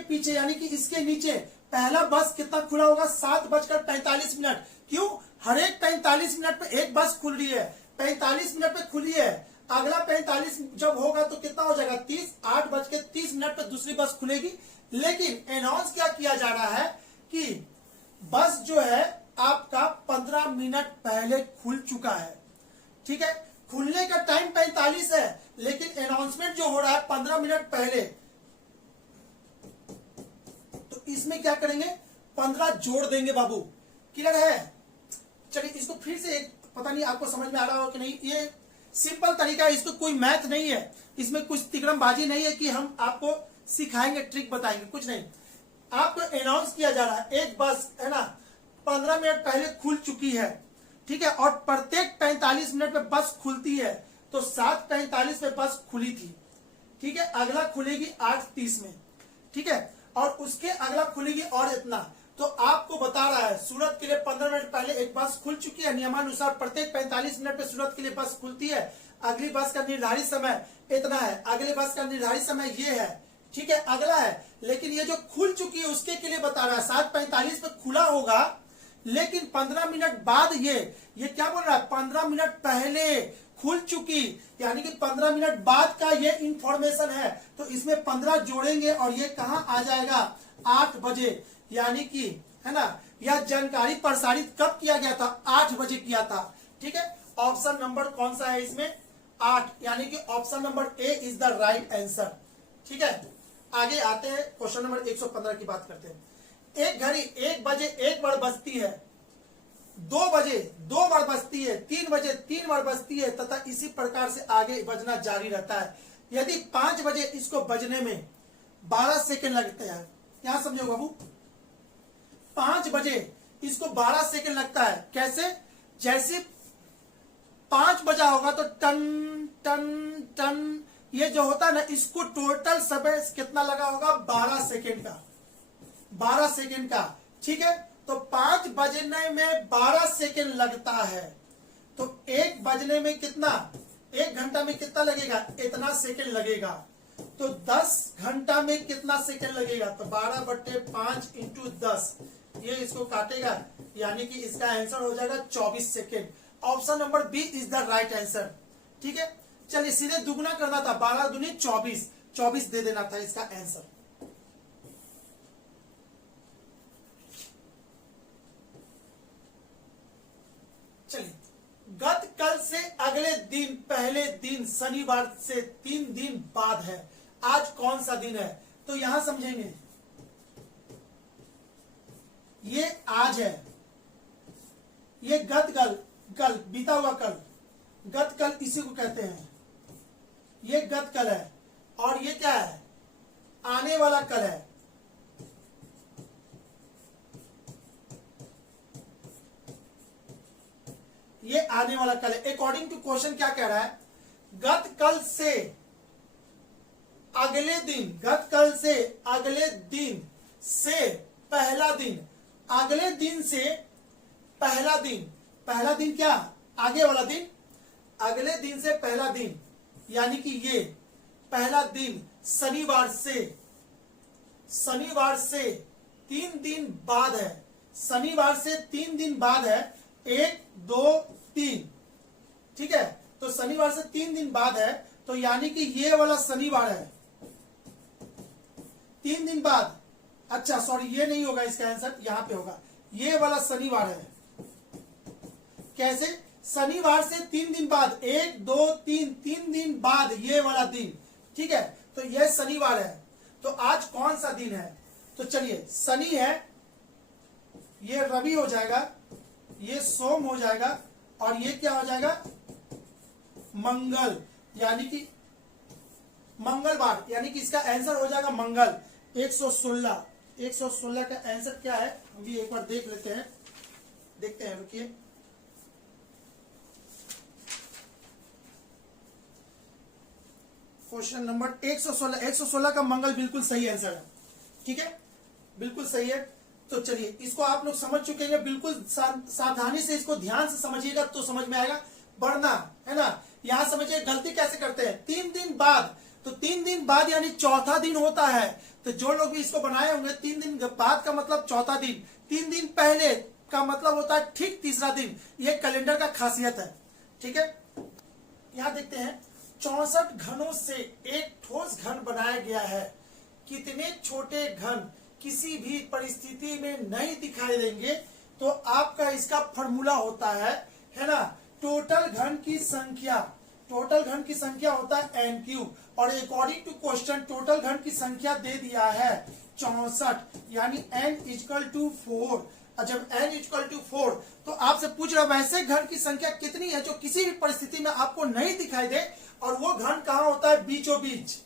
पीछे यानी कि इसके नीचे पहला बस कितना खुला होगा, 7:45। क्यों, हर एक 45 मिनट पे एक बस खुल रही है, 45 मिनट पे खुली है, अगला 45 जब होगा तो कितना हो जाएगा 30, 8:30 पे दूसरी बस खुलेगी। लेकिन अनाउंस क्या किया जा रहा है कि बस जो है आपका 15 मिनट पहले खुल चुका है, ठीक है। खुलने का टाइम 45 है, लेकिन अनाउंसमेंट जो हो रहा है 15 मिनट पहले, तो इसमें क्या करेंगे, 15 जोड़ देंगे बाबू। क्लियर है, चलिए इसको फिर से, पता नहीं आपको समझ में आ रहा हो कि नहीं, ये सिंपल तरीका है, इसको कोई मैथ नहीं है, इसमें कुछ तिकड़मबाजी नहीं है कि हम आपको सिखाएंगे, ट्रिक बताएंगे, कुछ नहीं। आपको अनाउंस किया जा रहा है एक बस है ना 15 मिनट पहले खुल चुकी है, ठीक है, और प्रत्येक 45 मिनट पे बस खुलती है, तो 7:45 पे बस खुली थी, ठीक है। अगला खुलेगी 8:30 में, ठीक है, और उसके अगला खुलेगी और इतना। तो आपको बता रहा है सूरत के लिए 15 मिनट पहले एक बस खुल चुकी है। नियमानुसार प्रत्येक 45 मिनट पे सूरत के लिए बस खुलती है। अगली बस का निर्धारित समय इतना है, अगले बस का निर्धारित समय ये है, ठीक है, अगला है। लेकिन ये जो खुल चुकी है उसके के लिए बता रहा है 7:45 पे खुला होगा, लेकिन 15 मिनट बाद ये क्या बोल रहा है, 15 मिनट पहले खुल चुकी, यानी कि 15 मिनट बाद का ये इंफॉर्मेशन है। तो इसमें 15 जोड़ेंगे और ये कहां आ जाएगा, 8 बजे, यानी कि है ना, यह जानकारी प्रसारित कब किया गया था? 8 बजे किया था। ठीक है, ऑप्शन नंबर कौन सा है इसमें? 8, यानी कि option number A is the right answer. ठीक है, आगे आते हैं, क्वेश्चन नंबर 115 की बात करते हैं। एक घड़ी 1 बजे 1 बार बजती है, 2 बजे 2 बार बजती है, 3 बजे 3 बार बजती है तथा इसी प्रकार से आगे बजना जारी रहता है। यदि 5 बजे इसको बजने में 12 सेकंड लगते हैं, क्या समझो बाबू? 5 बजे इसको 12 सेकंड लगता है। कैसे? जैसे 5 बजा होगा तो टन टन टन, ये जो होता है ना, इसको टोटल समय कितना लगा होगा? 12 सेकंड का, 12 सेकंड का। ठीक है, तो 5 बजने में 12 सेकंड लगता है, तो 1 बजने में कितना, 1 घंटा में कितना लगेगा? इतना सेकंड लगेगा। तो 10 घंटा में कितना सेकंड लगेगा? तो 12/5 इंटू 10, ये इसको काटेगा, यानी कि इसका आंसर हो जाएगा 24 second. Option number B is the right answer. ठीक है, चलिए सीधे दुगना करना था, 12 दूनी 24, 24 दे देना था इसका आंसर। चलिए, गत कल से अगले दिन पहले दिन शनिवार से 3 दिन बाद है, आज कौन सा दिन है? तो यहां समझेंगे, ये आज है, ये गत कल, कल बीता हुआ कल, गत कल इसी को कहते हैं, ये गत कल है। और ये क्या है? आने वाला कल है। ये आने वाला कल है। अकॉर्डिंग टू क्वेश्चन क्या कह रहा है? गत कल से अगले दिन, गत कल से अगले दिन से पहला दिन, अगले दिन से पहला दिन, पहला दिन क्या? आगे वाला दिन, अगले दिन से पहला दिन, यानी कि ये पहला दिन शनिवार से, शनिवार से 3 दिन बाद है, शनिवार से 3 दिन बाद है, 1 2 3। ठीक है, तो शनिवार से 3 दिन बाद है, तो यानी कि ये वाला शनिवार है, 3 दिन बाद। अच्छा सॉरी, ये नहीं होगा इसका आंसर, यहां पे होगा, ये वाला शनिवार है। कैसे? शनिवार से 3 दिन बाद, 1 2 3, 3 दिन बाद ये वाला दिन। ठीक है, तो ये शनिवार है। तो आज कौन सा दिन है? तो चलिए, शनि है, ये रवि हो जाएगा, ये सोम हो जाएगा, और ये क्या हो जाएगा? मंगल, यानी कि मंगलवार, यानी कि इसका आंसर हो जाएगा मंगल। 116, 116 का आंसर क्या है? हम भी एक बार देख लेते हैं, देखते हैं, रुकिए। क्वेश्चन नंबर 116, 116 का मंगल बिल्कुल सही आंसर है। ठीक है, बिल्कुल सही है। तो चलिए, इसको आप लोग समझ चुके हैं, बिल्कुल सावधानी से इसको ध्यान से समझिएगा तो समझ में आएगा, वरना है ना, यहां समझिए गलती कैसे करते हैं। 3 दिन बाद, तो 3 दिन बाद यानी चौथा दिन होता है। तो जो लोग भी इसको बनाए होंगे, 3 दिन बाद का मतलब चौथा दिन, 3 दिन पहले का मतलब होता है ठीक तीसरा दिन। ये कैलेंडर का खासियत है। ठीक है, यहां देखते हैं, 64 घनों से एक ठोस घन बनाया गया है। कितने छोटे घन किसी भी परिस्थिति में नहीं दिखाई देंगे? तो आपका इसका फॉर्मूला होता है ना, टोटल घन की संख्या, टोटल घन की संख्या होता है एन क्यूब, और अकॉर्डिंग टू क्वेश्चन टोटल घन की संख्या दे दिया है 64, यानी n इक्वल टू 4। जब n इक्वल टू 4, तो आपसे पूछ रहा वैसे घन की संख्या कितनी है जो किसी भी परिस्थिति में आपको नहीं दिखाई दे, और वो घन कहां होता है? बीचों बीच।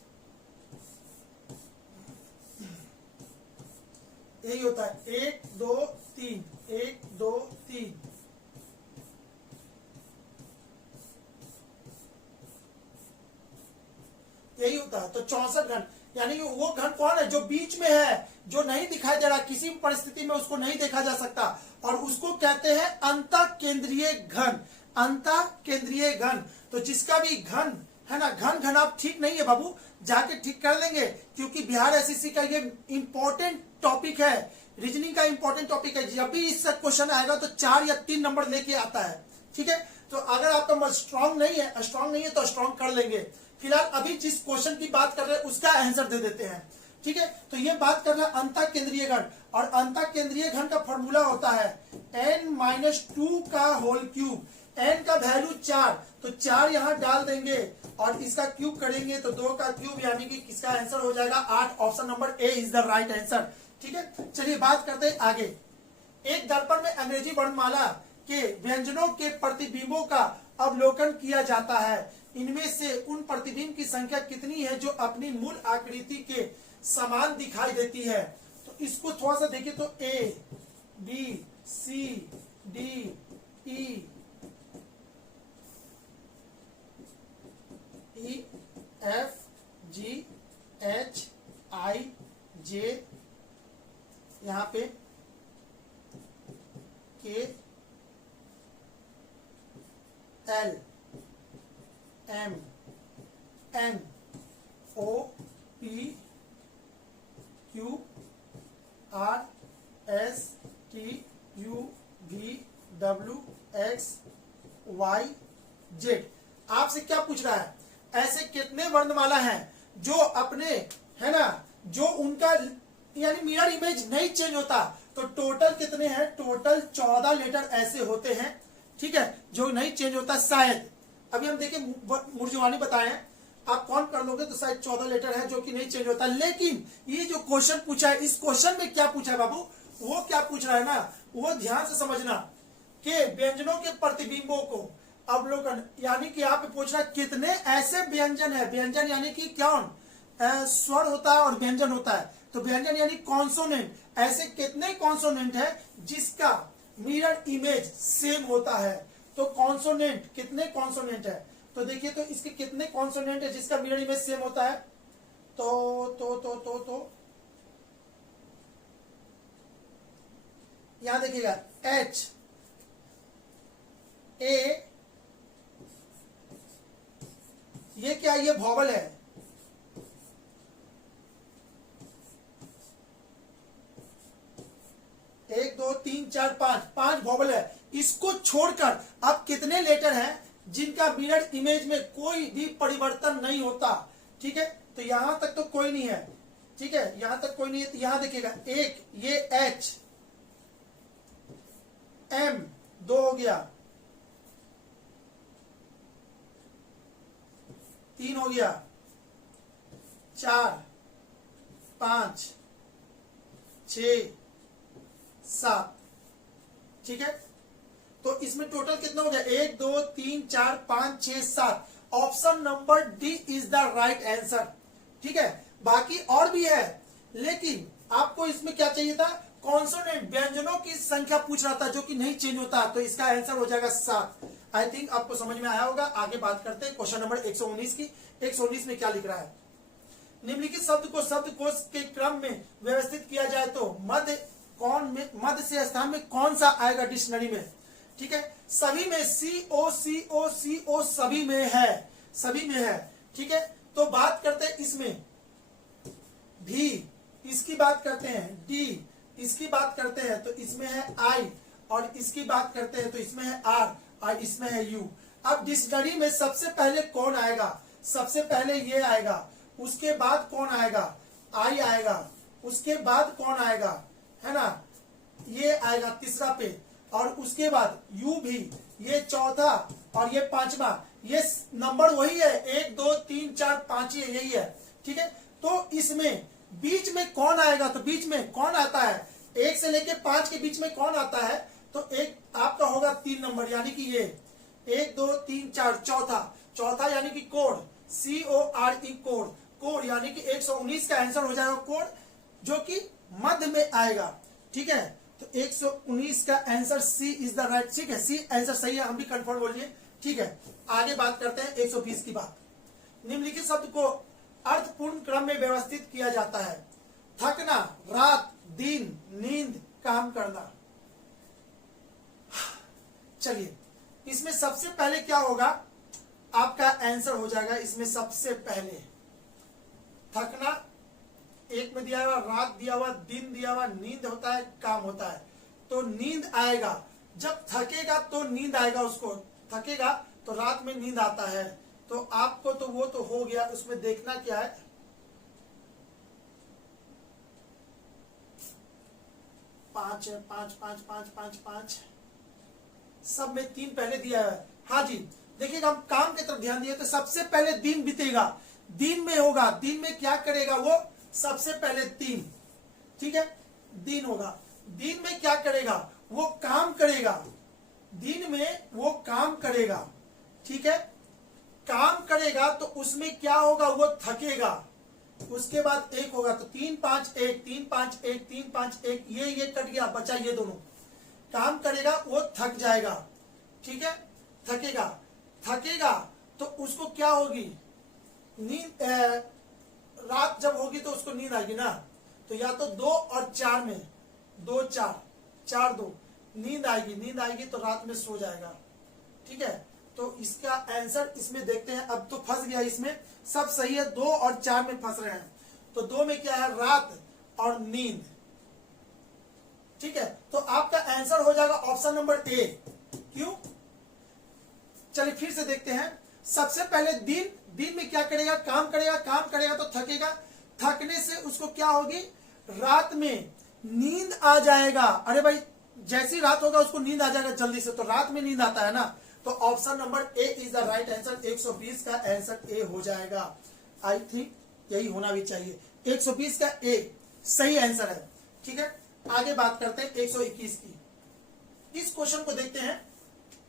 यही होता है 1 2 3, 1 2 3। यही होता है। तो 64 घन, यानी कि वो घन कौन है? जो बीच में है, जो नहीं दिखाई दे रहा, किसी भी परिस्थिति में उसको नहीं देखा जा सकता, और उसको कहते हैं अंतः केंद्रीय घन। अंतः केंद्रीय घन, तो जिसका भी घन है ना, घन आप ठीक नहीं है बाबू, जाके ठीक कर लेंगे, क्योंकि बिहार एसएससी का ये इंपॉर्टेंट टॉपिक है, रीजनिंग का इंपॉर्टेंट टॉपिक है। जब भी इससे क्वेश्चन आएगा तो 4 या 3 नंबर लेके आता है। ठीक है, तो अगर आपका स्ट्रांग नहीं है तो स्ट्रांग कर लेंगे। फिलहाल अभी जिस क्वेश्चन की बात कर रहे हैं उसका आंसर दे देते हैं। ठीक है, तो ये बात कर रहा है अंतः केंद्रीय घन। और अंतः केंद्रीय घन का फॉर्मूला होता है n-2 का होल क्यूब। n का वैल्यू 4, तो 4 यहां डाल देंगे और इसका क्यूब करेंगे तो 2 का क्यूब, यानी कि किसका आंसर हो जाएगा 8। Option number A is the right answer. ठीक है, चलिए बात करते हैं आगे। एक दर्पण में अंग्रेजी वर्णमाला के व्यंजनों के प्रतिबिंबों का अवलोकन किया जाता है। इनमें से उन प्रतिबिंब की संख्या कितनी है जो अपनी मूल आकृति के समान दिखाई देती है? तो इसको थोड़ा सा देखिए तो A B C D E F G H I J, यहां पे K L M N O P Q R S T U V W X Y Z. आपसे क्या पूछ रहा है? ऐसे कितने वर्णमाला हैं जो अपने, है ना, जो उनका यानी मिरर इमेज नहीं चेंज होता? तो टोटल कितने हैं? टोटल 14 लेटर ऐसे होते हैं, ठीक है, जो नहीं चेंज होता शायद। अभी हम देखें मुर्जुवानी बताए, आप कौन कर लोगे तो शायद 14 लेटर है जो कि नहीं चेंज होता। लेकिन ये जो क्वेश्चन पूछा है, इस क्वेश्चन में क्या पूछा है बाबू, वो क्या पूछ रहा है ना, वो ध्यान से समझना कि व्यंजनों के प्रतिबिंबों को अवलोकन, यानी कि यहाँ पे पूछ रहा है कितने ऐसे व्यंजन है। व्यंजन यानी कि कौन स्वर होता है और व्यंजन होता है, तो व्यंजन यानी कॉन्सोनेंट। ऐसे कितने कॉन्सोनेंट है जिसका मिरर इमेज सेम होता है? तो कॉन्सोनेंट, कितने कॉन्सोनेंट है? तो देखिए तो इसके कितने कॉन्सोनेंट है जिसका मिरर इमेज सेम होता है? तो यहां देखिएगा एच ए, ये क्या, ये वॉवल है, एक दो तीन चार पांच वॉवल है। इसको छोड़कर अब कितने लेटर हैं जिनका मिरर इमेज में कोई भी परिवर्तन नहीं होता? ठीक है, तो यहां तक तो कोई नहीं है, ठीक है, यहां तक कोई नहीं है। तो यहां देखिएगा एक, ये एच एम 2 हो गया, 3 हो गया, 4 5 6 7, ठीक है। तो इसमें टोटल कितना हो गया? 1 2 3 4 5 6 7। Option number D is the right answer, ठीक है। बाकी और भी है, लेकिन आपको इसमें क्या चाहिए था? कॉन्सोनेंट, व्यंजनों की संख्या पूछ रहा था जो कि नहीं चेंज होता, तो इसका आंसर हो जाएगा 7। आई थिंक आपको समझ में आया होगा। आगे बात करते हैं क्वेश्चन नंबर 119 की। 119 में क्या लिख रहा है? निम्नलिखित शब्द को शब्दकोश के क्रम में व्यवस्थित किया जाए तो मध्य से स्थान में कौन सा आएगा डिक्शनरी में? ठीक है, सभी में CO CO CO सभी में है, सभी में है, ठीक है। तो बात करते हैं इसमें भी, इसकी बात करते हैं D, इसकी बात करते हैं तो इसमें है I, और इसकी बात करते हैं तो इसमें है R, और इसमें है U। अब डिक्शनरी में सबसे पहले कौन आएगा? सबसे पहले ये आएगा, उसके बाद कौन आएगा? I आएगा, उसके बाद कौन आएगा, है ना, ये आएगा तीसरा पे, और उसके बाद U भी, ये चौथा, और ये पांचवा। ये नंबर वही है, 1 2 3 4 5 ही है, यही है, ठीक है। तो इसमें बीच में कौन आएगा? तो बीच में कौन आता है? 1 से लेके 5 के बीच में कौन आता है? तो एक आपका होगा 3 नंबर, यानी कि ये 1 2 3 4 चौथा यानी कि कोड, CORE कोड, कोड यानी कि 119 का आंसर हो जाएगा कोड, जो कि मध्य में आएगा, ठीक है। तो 119 का answer C is the right, ठीक है, सी आंसर सही है, हम भी कंफर्म बोलिए, ठीक है। आगे बात करते हैं 120 की बात। निम्नलिखित शब्द को अर्थपूर्ण क्रम में व्यवस्थित किया जाता है। थकना, रात, दिन, नींद, काम करना। चलिए, इसमें सबसे पहले क्या होगा? आपका आंसर हो जाएगा इसमें सबसे पहले थकना, एक में दिया हुआ, रात दिया हुआ, दिन दिया हुआ, नींद होता है, काम होता है। तो नींद आएगा, जब थकेगा तो नींद आएगा, उसको थकेगा तो रात में नींद आता है। तो आपको तो वो तो हो गया, उसमें देखना क्या है, 5 है, 5 5 5 5 5, सब में 3 पहले दिया है। हाँ जी, देखिएगा हम काम की तरफ ध्यान दिए तो सबसे पहले दिन बीतेगा, दिन में होगा, दिन में क्या करेगा वो, सबसे पहले दिन, ठीक है, दिन होगा, दिन में क्या करेगा वो काम करेगा, दिन में वो काम करेगा, ठीक है, काम करेगा तो उसमें क्या होगा वो थकेगा, उसके बाद 1 होगा तो 3 5 1 3 5 1 3 5 1, ये कट गया, बचा ये दोनों, काम करेगा वो थक जाएगा, ठीक है, थकेगा, थकेगा तो उसको क्या होगी, नींद, रात जब होगी तो उसको नींद आएगी ना, तो या तो 2 और 4 में, 2 4 4 2 नींद आएगी, नींद आएगी तो रात में सो जाएगा, ठीक है। तो इसका आंसर इसमें देखते हैं, अब तो फंस गया, इसमें सब सही है, 2 और 4 में फंस रहे हैं, तो 2 में क्या है, रात और नींद, ठीक है, तो आपका आंसर हो जाएगा ऑप्शन नंबर ए। क्यों, चलिए फिर से देखते हैं, सबसे पहले दिन, दिन में क्या करेगा, काम करेगा, काम करेगा तो थकेगा, थकने से उसको क्या होगी, रात में नींद आ जाएगा, अरे भाई जैसी रात होगा उसको नींद आ जाएगा जल्दी से, तो रात में नींद आता है ना, तो option number A is the right answer, 120 का आंसर ए हो जाएगा। आई थिंक यही होना भी चाहिए, 120 का ए सही आंसर है, ठीक है। आगे बात करते हैं 121 की। इस क्वेश्चन को देखते हैं,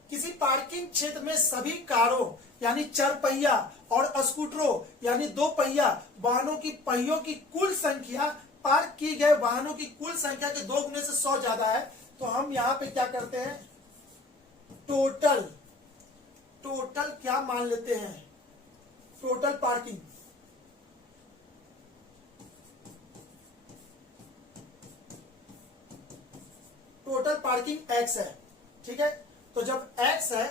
किसी पार्किंग क्षेत्र में सभी कारों यानी 4 पहिया और स्कूटरों यानी 2 पहिया वाहनों की पहियों की कुल संख्या, पार्क की गए वाहनों की कुल संख्या के 2 गुने से 100 ज्यादा है, तो हम यहाँ पे क्या करते हैं, टोटल, टोटल क्या मान लेते हैं, total parking, total parking x है, ठीक है, तो जब एक्स है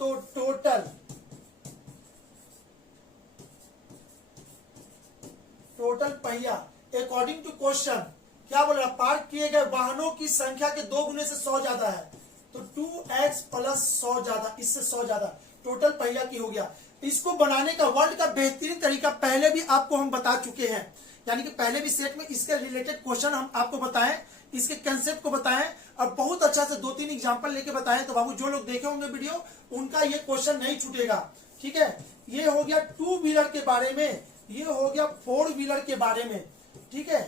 तो टोटल, टोटल पहिया अकॉर्डिंग टू क्वेश्चन क्या बोल रहा है, पार्क किए गए वाहनों की संख्या के 2 गुने से 100 ज्यादा है, तो 2x प्लस 100 ज्यादा, इससे 100 ज्यादा, टोटल पहिया की हो गया। इसको बनाने का वर्ल्ड का बेहतरीन तरीका पहले भी आपको हम बता चुके हैं, यानी कि पहले भी सेट में इसके रिलेटेड क्वेश्चन हम आपको बताएं, इसके कंसेप्ट को बताएं और बहुत अच्छा से 2-3 एग्जांपल लेके बताएं, तो बाबू जो लोग देखे होंगे वीडियो उनका ये क्वेश्चन नहीं छूटेगा, ठीक है। ये हो गया 2 व्हीलर के बारे में, ये हो गया 4 व्हीलर के बारे में, ठीक है।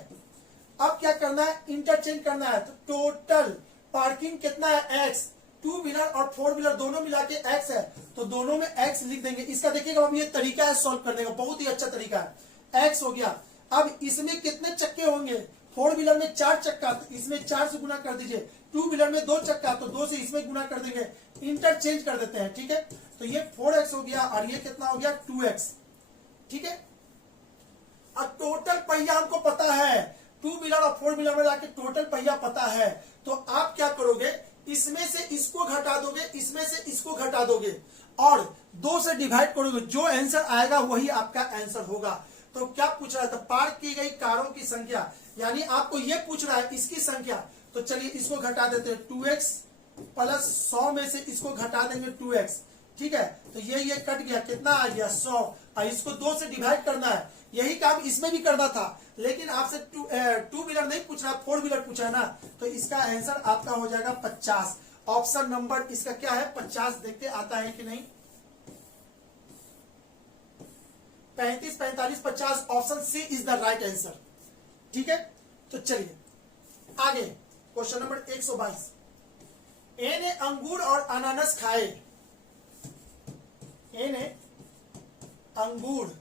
अब क्या करना है, इंटरचेंज करना है, तो टोटल पार्किंग कितना है x, 2 व्हीलर और 4 व्हीलर दोनों मिला के x है, तो दोनों में x लिख देंगे। इसका देखिएगा अब ये तरीका है सॉल्व करने का, बहुत ही अच्छा तरीका है, x हो गया। अब इसमें कितने चक्के होंगे, 4 व्हीलर में 4 चक्का, तो इसमें 4 से गुना कर दीजिए, 2 व्हीलर में 2 चक्का, तो 2 से इसमें गुना कर देंगे, इंटरचेंज कर देते हैं, ठीक है। तो ये 4x हो गया और ये कितना हो गया 2x, ठीक है। अब टोटल पहिया हमको पता है, 2 व्हीलर और 4 व्हीलर में जाके टोटल पहिया पता है, तो आप क्या करोगे, इसमें से इसको घटा दोगे, इसमें से इसको घटा दोगे और 2 से डिवाइड करोगे, जो आंसर आएगा वही आपका आंसर होगा। तो क्या पूछ रहा था, पार्क की गई कारों की संख्या, यानी आपको ये पूछ रहा है इसकी संख्या, तो चलिए इसको घटा देते हैं, 2x प्लस 100 में से इसको घटा देंगे 2x, ठीक है। तो ये कट गया, कितना आ गया 100, और इसको 2 से डिवाइड करना है, यही काम इसमें भी करना था, लेकिन आपसे 2 व्हीलर नहीं पूछ रहा, 4 व्हीलर पूछा है ना, तो इसका आंसर आपका हो जाएगा 50। ऑप्शन नंबर इसका क्या है 50, देखते आता है कि नहीं, 35 45 50, option C is the right answer, ठीक है। तो चलिए आगे क्वेश्चन नंबर 122, ए ने अंगूर और अनानास खाए, ए ने अंगूर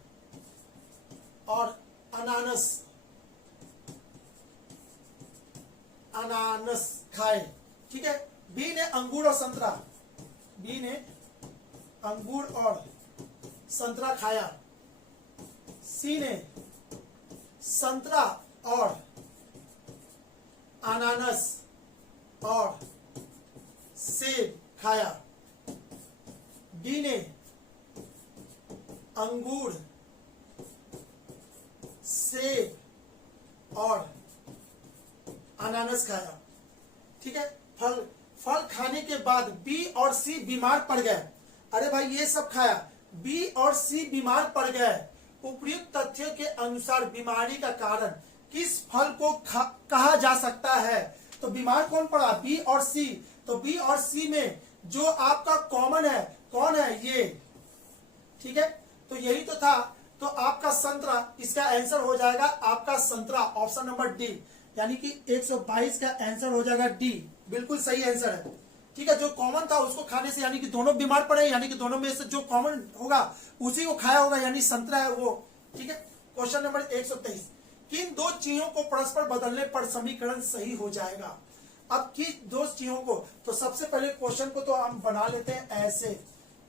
और अनानास, अनानास खाए, ठीक है। बी ने अंगूर और संतरा, बी ने अंगूर और संतरा खाया, सी ने संतरा और अनानास और सेब खाया, डी ने अंगूर, सेब और अनानास खाया, ठीक है। फल खाने के बाद बी और सी बीमार पड़ गए, अरे भाई ये सब खाया, बी और सी बीमार पड़ गए, उपयुक्त तथ्यों के अनुसार बीमारी का कारण किस फल को कहा जा सकता है, तो तो बीमार कौन पड़ा, बी और सी। तो बी और सी में जो आपका कॉमन है कौन है, ये, ठीक है। तो यही तो था। तो आपका संतरा, इसका आंसर हो जाएगा आपका संतरा, ऑप्शन नंबर डी, यानी कि 122 का आंसर हो जाएगा डी, बिल्कुल सही आंसर है। ठीक है, जो कॉमन था उसको खाने से, यानी कि दोनों बीमार पड़े, यानी कि दोनों में से जो कॉमन होगा उसी को खाया होगा, यानी संतरा है वो। ठीक है, क्वेश्चन नंबर 123, किन दो चीजों को परस्पर बदलने पर समीकरण सही हो जाएगा। अब किन दो चीजों को, तो सबसे पहले क्वेश्चन को तो हम बना लेते हैं, ऐसे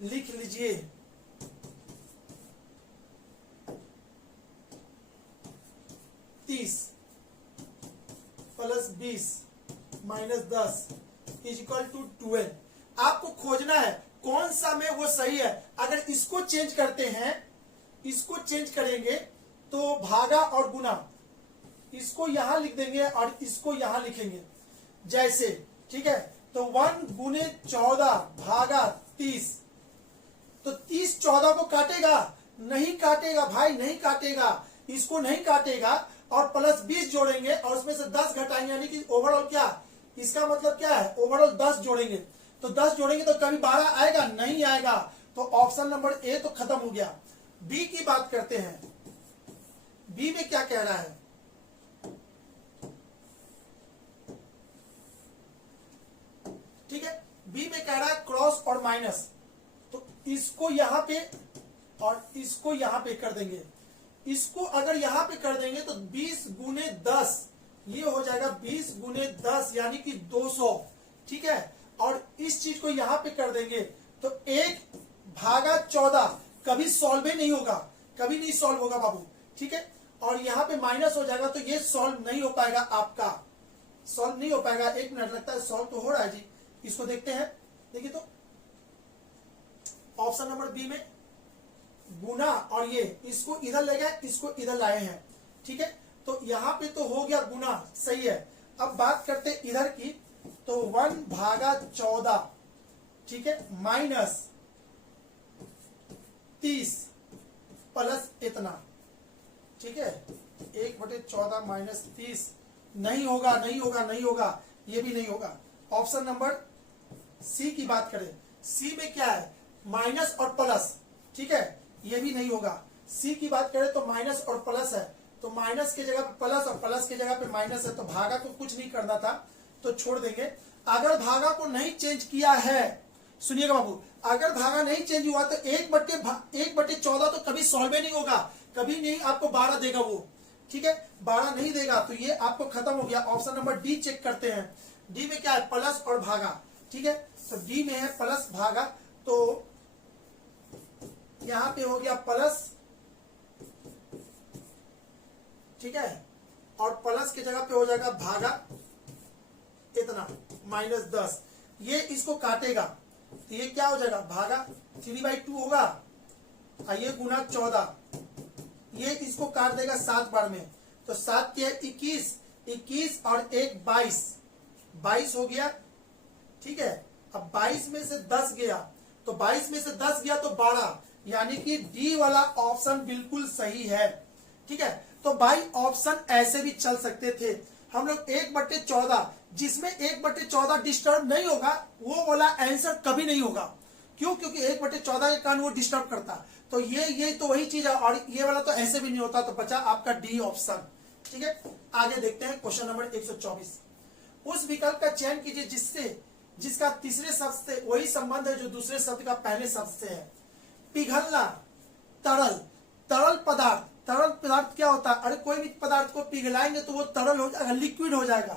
लिख लीजिए, 30 plus 20 minus 10 is equal to 12। आपको खोजना है कौन सा में वो सही है। अगर इसको चेंज करते हैं, इसको चेंज करेंगे तो भागा और गुना, इसको यहां लिख देंगे और इसको यहां लिखेंगे जैसे, ठीक है। तो 1 गुने 14 भागा 30, तो 30 14 को काटेगा, नहीं काटेगा भाई, नहीं काटेगा, इसको नहीं काटेगा। और प्लस 20 जोड़ेंगे और उसमें से 10 घटाएंगे, यानी कि ओवरऑल क्या, इसका मतलब क्या है, ओवरऑल 10 जोड़ेंगे। तो 10 जोड़ेंगे तो कभी 12 आएगा, नहीं आएगा। तो ऑप्शन नंबर ए तो खत्म हो गया। बी की बात करते हैं, बी में क्या कह रहा है, ठीक है। बी में कह रहा है क्रॉस और माइनस, तो इसको यहां पे और इसको यहां पे कर देंगे। इसको अगर यहां पे कर देंगे तो 20 गुने 10, ये हो जाएगा 20 गुने 10 यानी कि 200, ठीक है। और इस चीज को यहां पे कर देंगे तो 1 भागा 14 कभी सॉल्व ही नहीं होगा, कभी नहीं सॉल्व होगा बाबू, ठीक है। और यहां पे माइनस हो जाएगा तो ये सॉल्व नहीं हो पाएगा, आपका सॉल्व नहीं हो पाएगा। 1 मिनट लगता है, सॉल्व तो हो रहा है जी, इसको देखते हैं। देखिए तो ऑप्शन नंबर बी में गुना और ये इसको इधर ले गए, इसको इधर लाए हैं, ठीक है। तो यहां पे तो हो गया गुना, सही है। अब बात करते इधर की, तो 1 भागा 14, ठीक है, माइनस 30 प्लस इतना, ठीक है। 1/14 माइनस 30 नहीं होगा, नहीं होगा, नहीं होगा, ये भी नहीं होगा। ऑप्शन नंबर सी की बात करें, सी में क्या है, माइनस और प्लस, ठीक है, ये भी नहीं होगा। सी की बात करें तो माइनस और प्लस है, तो माइनस की जगह पे प्लस और प्लस की जगह पे माइनस है, तो भागा को कुछ नहीं करना था तो छोड़ देंगे। अगर भागा को नहीं चेंज किया है, सुनिएगा बाबू, अगर भागा नहीं चेंज हुआ तो 1/14 तो कभी सॉल्व नहीं होगा, कभी नहीं आपको 12 देगा वो, ठीक है, 12 नहीं देगा। तो ये आपको खत्म हो गया। ऑप्शन नंबर डी चेक करते हैं, डी में क्या है, प्लस और भागा, ठीक है। तो डी में है प्लस भागा, तो यहां पे हो गया प्लस, ठीक है, और प्लस की जगह पे हो जाएगा भागा इतना माइनस 10, ये इसको काटेगा तो ये क्या हो जाएगा, भागा 3/2 होगा, ये गुना 14, ये इसको काट देगा 7 बार में, तो 7 के 21, 21 और 1 22, 22 हो गया, ठीक है। अब 22 में से 10 गया, तो 22 में से 10 गया तो 12, यानी कि डी वाला ऑप्शन बिल्कुल सही है, ठीक है। तो भाई ऑप्शन ऐसे भी चल सकते थे हम लोग। 1/14 जिसमें 1/14 डिस्टर्ब नहीं होगा वो वाला आंसर कभी नहीं होगा, क्यों, क्योंकि 1/14 के कारण वो डिस्टर्ब करता। तो ये तो वही चीज है, और ये वाला तो ऐसे भी नहीं होता, तो बचा आपका डी ऑप्शन, ठीक है। आगे देखते हैं क्वेश्चन नंबर 124, उस विकल्प का चयन कीजिए जिसका तीसरे शब्द से वही संबंध है जो दूसरे शब्द का पहले शब्द से है। पिघलना, तरल पदार्थ क्या होता है, अरे कोई भी पदार्थ को पिघलाएंगे तो वो तरल हो जाएगा, लिक्विड हो जाएगा।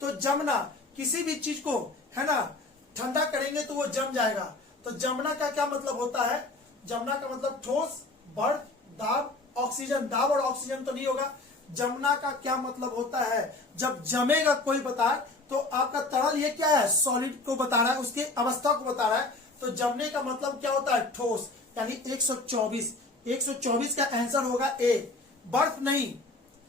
तो जमना, किसी भी चीज को, है ना, ठंडा करेंगे तो वो जम जाएगा। तो जमना का क्या मतलब होता है, जमना का मतलब ठोस, बर्फ, दाब, ऑक्सीजन, दाब और ऑक्सीजन तो नहीं होगा। जमना का क्या मतलब होता है, जब जमेगा कोई पदार्थ तो आपका तरल, ये क्या है, सॉलिड को बता रहा है, उसकी अवस्था को बता रहा है। तो जमने का मतलब क्या होता है, ठोस, यानी 124 का आंसर होगा ए। बर्फ नहीं,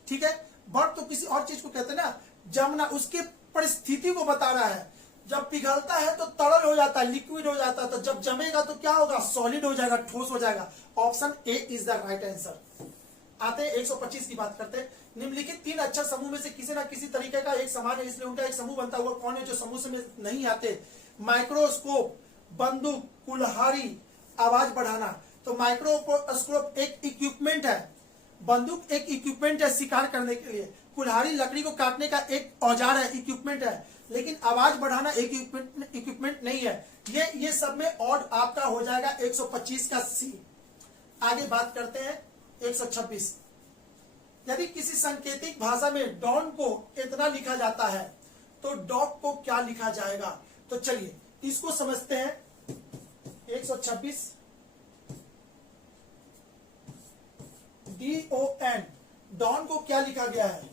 ठीक है, बर्फ तो किसी और चीज को कहते हैं ना, जमना उसके परिस्थिति को बता रहा है। जब पिघलता है तो तरल हो जाता है, लिक्विड हो जाता है, तो जब जमेगा तो क्या होगा, सॉलिड हो जाएगा, ठोस हो जाएगा। Option A is the right answer. आते हैं 125 की बात करते हैं। निम्नलिखित तीन अक्षर समूह में से किसी न किसी तरीके का एक समान है, इसलिए उनका एक समूह बनता हुआ कौन है जो समूह में नहीं आते? माइक्रोस्कोप, बंदूक, कुल्हाड़ी, आवाज बढ़ाना। तो माइक्रोस्कोप एक इक्विपमेंट है, बंदूक एक इक्विपमेंट है शिकार करने के लिए, कुल्हाड़ी लकड़ी को काटने का एक औजार है, इक्विपमेंट है, लेकिन आवाज बढ़ाना एक इक्विपमेंट नहीं है। ये सब में ऑड आपका हो जाएगा 125 का सी। आगे बात करते हैं 126। यदि किसी सांकेतिक भाषा में डॉन को इतना लिखा जाता है तो डॉग को क्या लिखा जाएगा? तो चलिए इसको समझते हैं। 126 DON, डॉन को क्या लिखा गया है?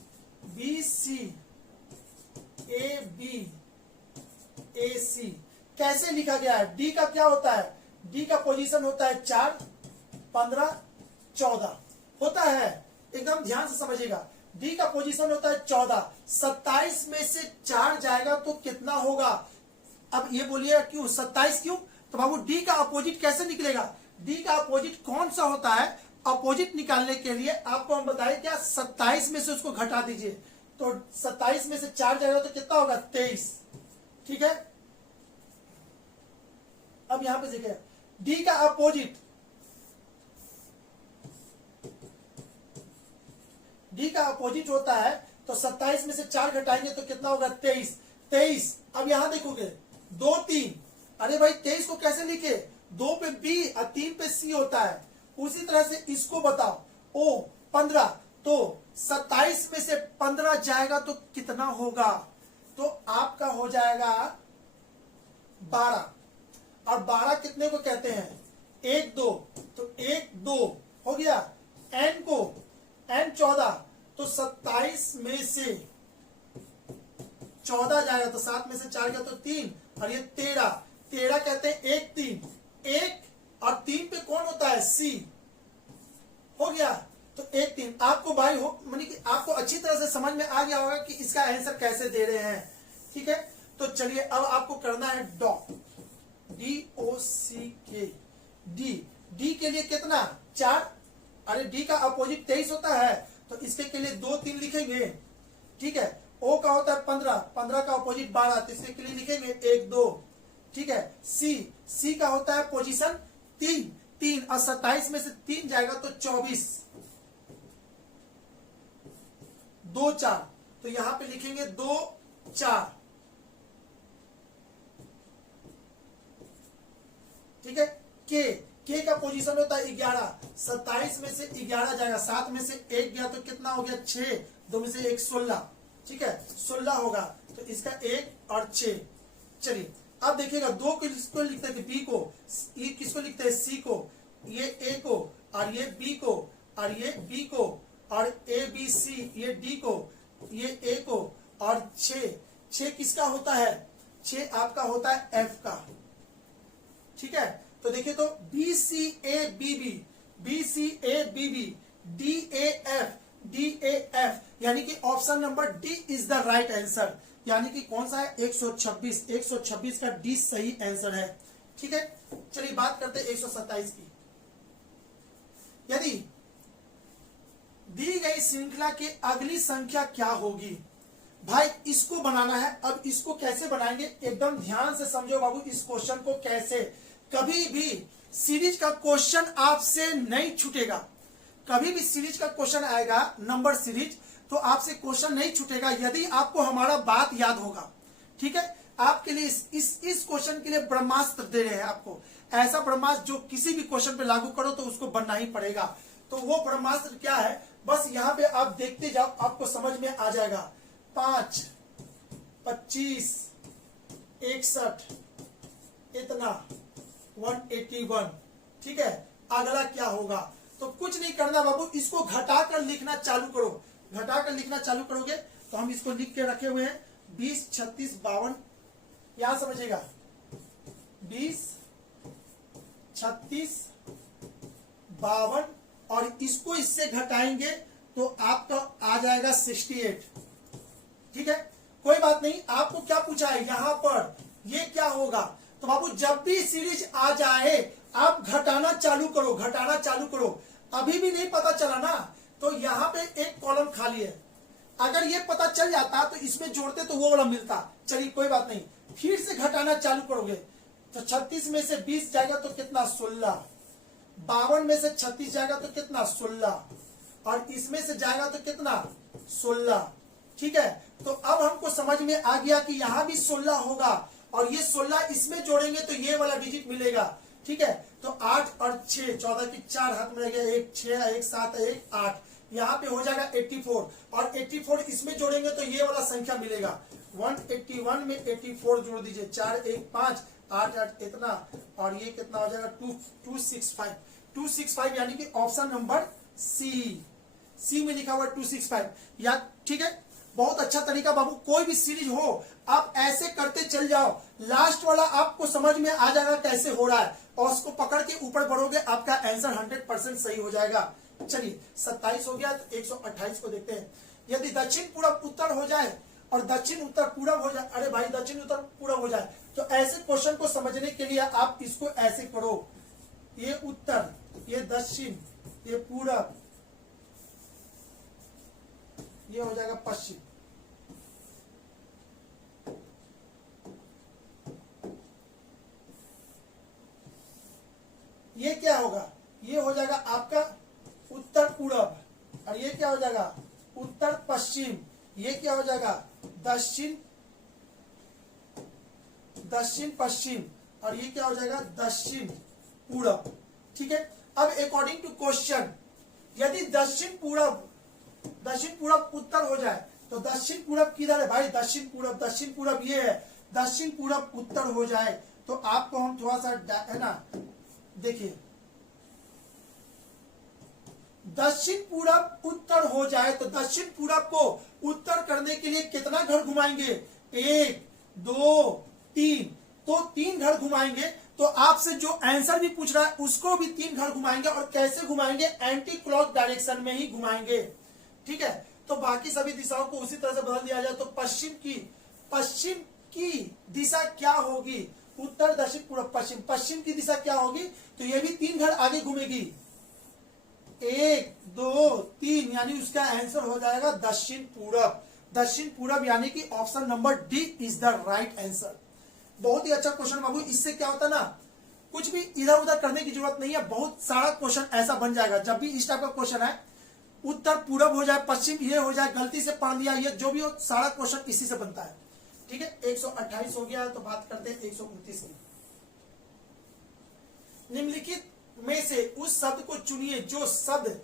BCABAC। कैसे लिखा गया है? डी का क्या होता है? डी का पोजीशन होता है 4, 15, 14 होता है। एकदम ध्यान से समझिएगा, डी का पोजीशन होता है 14। 27 में से 4 जाएगा तो कितना होगा? अब ये बोलिएगा क्यों 27 क्यों? तो बाबू डी का अपोजिट कैसे निकलेगा? डी का अपोजिट कौन सा होता है? अपोजिट निकालने के लिए आपको हम बताएं क्या, 27 में से उसको घटा दीजिए, तो 27 में से 4 जाएगा तो कितना होगा? 23। ठीक है, अब यहां पे देखिए डी का अपोजिट, डी का अपोजिट होता है तो 27 में से 4 घटाएंगे तो कितना होगा? 23। 23 अब यहां देखोगे 2 3, अरे भाई 23 को कैसे लिखे? 2 पे बी और 3 पे सी होता है। उसी तरह से इसको बताओ, ओ 15, तो 27 में से 15 जाएगा तो कितना होगा? तो आपका हो जाएगा 12। और 12 कितने को कहते हैं? 1 2, तो 1 2 हो गया। एन को एन 14, तो 27 में से 14 जाएगा तो 7 में से 4 गया तो 3, और ये 13 कहते हैं 1 3, 1 और 3 पे कौन होता है? सी। हो गया, तो 1 3 आपको भाई हो मानी कि आपको अच्छी तरह से समझ में आ गया होगा कि इसका आंसर कैसे दे रहे हैं। ठीक है, तो चलिए अब आपको करना है डॉक, DOCK। डी के लिए कितना? 4। अरे डी का अपोजिट 23 होता है तो इसके लिए 2 3 लिखेंगे। ठीक है, ओ का होता है 15, 15 का अपोजिट 12, तो इसके लिए लिखेंगे 1 2। ठीक है, सी का होता है पोजीशन 3 और 27 में से 3 जाएगा तो 24, 2 4, तो यहां पे लिखेंगे 2 4। ठीक है, के का पोजीशन होता है 11, 27 में से 11 जाएगा, 7 में से 1 गया तो कितना हो गया? 6, 2 में से 1 16। ठीक है, 16 होगा, तो इसका 1 और 6। चलिए अब देखिएगा 2 किसको लिखते हैं? बी को। ये किसको लिखते हैं? सी को। ये ए को, और ये बी को, और ये बी को, और ए बी सी, ये डी को, ये ए को, और 6 किसका होता है? 6 आपका होता है एफ का। ठीक है, तो देखिए तो BCABB, BCABB, DAF, यानी कि option number D is the right answer. यानी कि कौन सा है? 126 का डी सही आंसर है। ठीक है, चलिए बात करते हैं 127 की। यदि दी गई श्रृंखला की अगली संख्या क्या होगी? भाई इसको बनाना है। अब इसको कैसे बनाएंगे? एकदम ध्यान से समझो बाबू इस क्वेश्चन को। कैसे? कभी भी सीरीज का क्वेश्चन आपसे नहीं छूटेगा। कभी भी सीरीज का क्वेश्चन आएगा, नंबर सीरीज, तो आपसे क्वेश्चन नहीं छूटेगा यदि आपको हमारा बात याद होगा। ठीक है, आपके लिए इस क्वेश्चन के लिए ब्रह्मास्त्र दे रहे हैं आपको, ऐसा ब्रह्मास्त्र जो किसी भी क्वेश्चन पे लागू करो तो उसको बनना ही पड़ेगा। तो वो ब्रह्मास्त्र क्या है? बस यहाँ पे आप देखते जाओ, आपको समझ में आ जाएगा। 5 25 61 इतना 181। ठीक है, अगला क्या होगा? तो कुछ नहीं करना बाबू, इसको घटाकर लिखना चालू करो। घटाकर लिखना चालू करोगे तो हम इसको लिख के रखे हुए हैं 20 36 52। यहां समझिएगा 20 36 52, और इसको इससे घटाएंगे तो आपका आ जाएगा 68। ठीक है, कोई बात नहीं। आपको क्या पूछा है यहां पर? ये क्या होगा? तो बाबू जब भी सीरीज आ जाए आप घटाना चालू करो, घटाना चालू करो। अभी भी नहीं पता चला ना तो यहाँ पे एक कॉलम खाली है। अगर ये पता चल जाता तो इसमें जोड़ते तो वो वाला मिलता। चलिए कोई बात नहीं, फिर से घटाना चालू करोगे तो 36 में से 20 जाएगा तो कितना 16, 52 में से 36 जाएगा तो कितना 16, और इसमें से जाएगा तो कितना 16। ठीक है, तो अब हमको समझ में आ गया कि यहाँ भी 16 होगा और ये 16 इसमें जोड़ेंगे तो ये वाला डिजिट मिलेगा। ठीक है, तो 8 और 6, 14 की 4 हाथ में रहेगा, 1 6 1 7 1 8, यहाँ पे हो जाएगा 84, और 84 इसमें जोड़ेंगे तो ये वाला संख्या मिलेगा। 181 में 84 जोड़ दीजिए, 4 1 5 8 8 इतना, और ये कितना हो जाएगा 265, 265 यानी कि ऑप्शन नंबर सी में लिखा हुआ 265 या। ठीक है, बहुत अच्छा तरीका बाबू, कोई भी सीरीज हो आप ऐसे करते चल जाओ, लास्ट वाला आपको समझ में आ जाएगा कैसे हो रहा है, और उसको पकड़ के ऊपर बढ़ोगे आपका आंसर 100% सही हो जाएगा। चलिए 27 हो गया, तो 128 को देखते हैं। यदि दक्षिण पूरब उत्तर हो जाए और दक्षिण उत्तर पूरब हो जाए, अरे भाई दक्षिण उत्तर पूरब हो जाए, तो ऐसे क्वेश्चन को समझने के लिए आप इसको ऐसे करो, ये उत्तर, ये दक्षिण, ये पूरब, ये हो जाएगा पश्चिम। ये क्या होगा, ये हो जाएगा आपका उत्तर पूरब, और ये क्या हो जाएगा उत्तर पश्चिम, ये क्या हो जाएगा दक्षिण दक्षिण पश्चिम, और ये क्या हो जाएगा दक्षिण पूरब। ठीक है, अब अकॉर्डिंग टू क्वेश्चन, यदि दक्षिण पूरब उत्तर हो जाए तो दक्षिण पूरब किधर है भाई, दक्षिण पूरब ये है, दक्षिण पूरब उत्तर हो जाए तो आपको हम थोड़ा सा है ना, देखिए दक्षिण पूरब उत्तर हो जाए तो दक्षिण पूरब को उत्तर करने के लिए कितना घर घुमाएंगे, 1 2 3, तो 3 घर घुमाएंगे। तो आपसे जो आंसर भी पूछ रहा है उसको भी 3 घर घुमाएंगे, और कैसे घुमाएंगे, एंटी क्लॉक डायरेक्शन में ही घुमाएंगे। ठीक है, तो बाकी सभी दिशाओं को उसी तरह से बदल दिया जाए तो पश्चिम की दिशा क्या होगी, उत्तर दक्षिण पूर्व पश्चिम, पश्चिम की दिशा क्या होगी, तो ये भी 3 घर आगे घूमेगी, 1 2 3, यानी उसका आंसर हो जाएगा दक्षिण पूरब, यानी कि option number D is the right answer. बहुत ही अच्छा क्वेश्चन बाबू, इससे क्या होता है ना, कुछ भी इधर उधर करने की जरूरत नहीं है, बहुत सारा क्वेश्चन ऐसा बन जाएगा। जब भी इस टाइप का क्वेश्चन है, उत्तर पूरब हो जाए, पश्चिम ये हो जाए, गलती से पढ़ लिया, ये जो भी हो, सारा क्वेश्चन इसी से बनता है। ठीक है, 128 हो गया, तो बात करते हैं 129 की। निम्नलिखित में से उस शब्द को चुनिए जो शब्द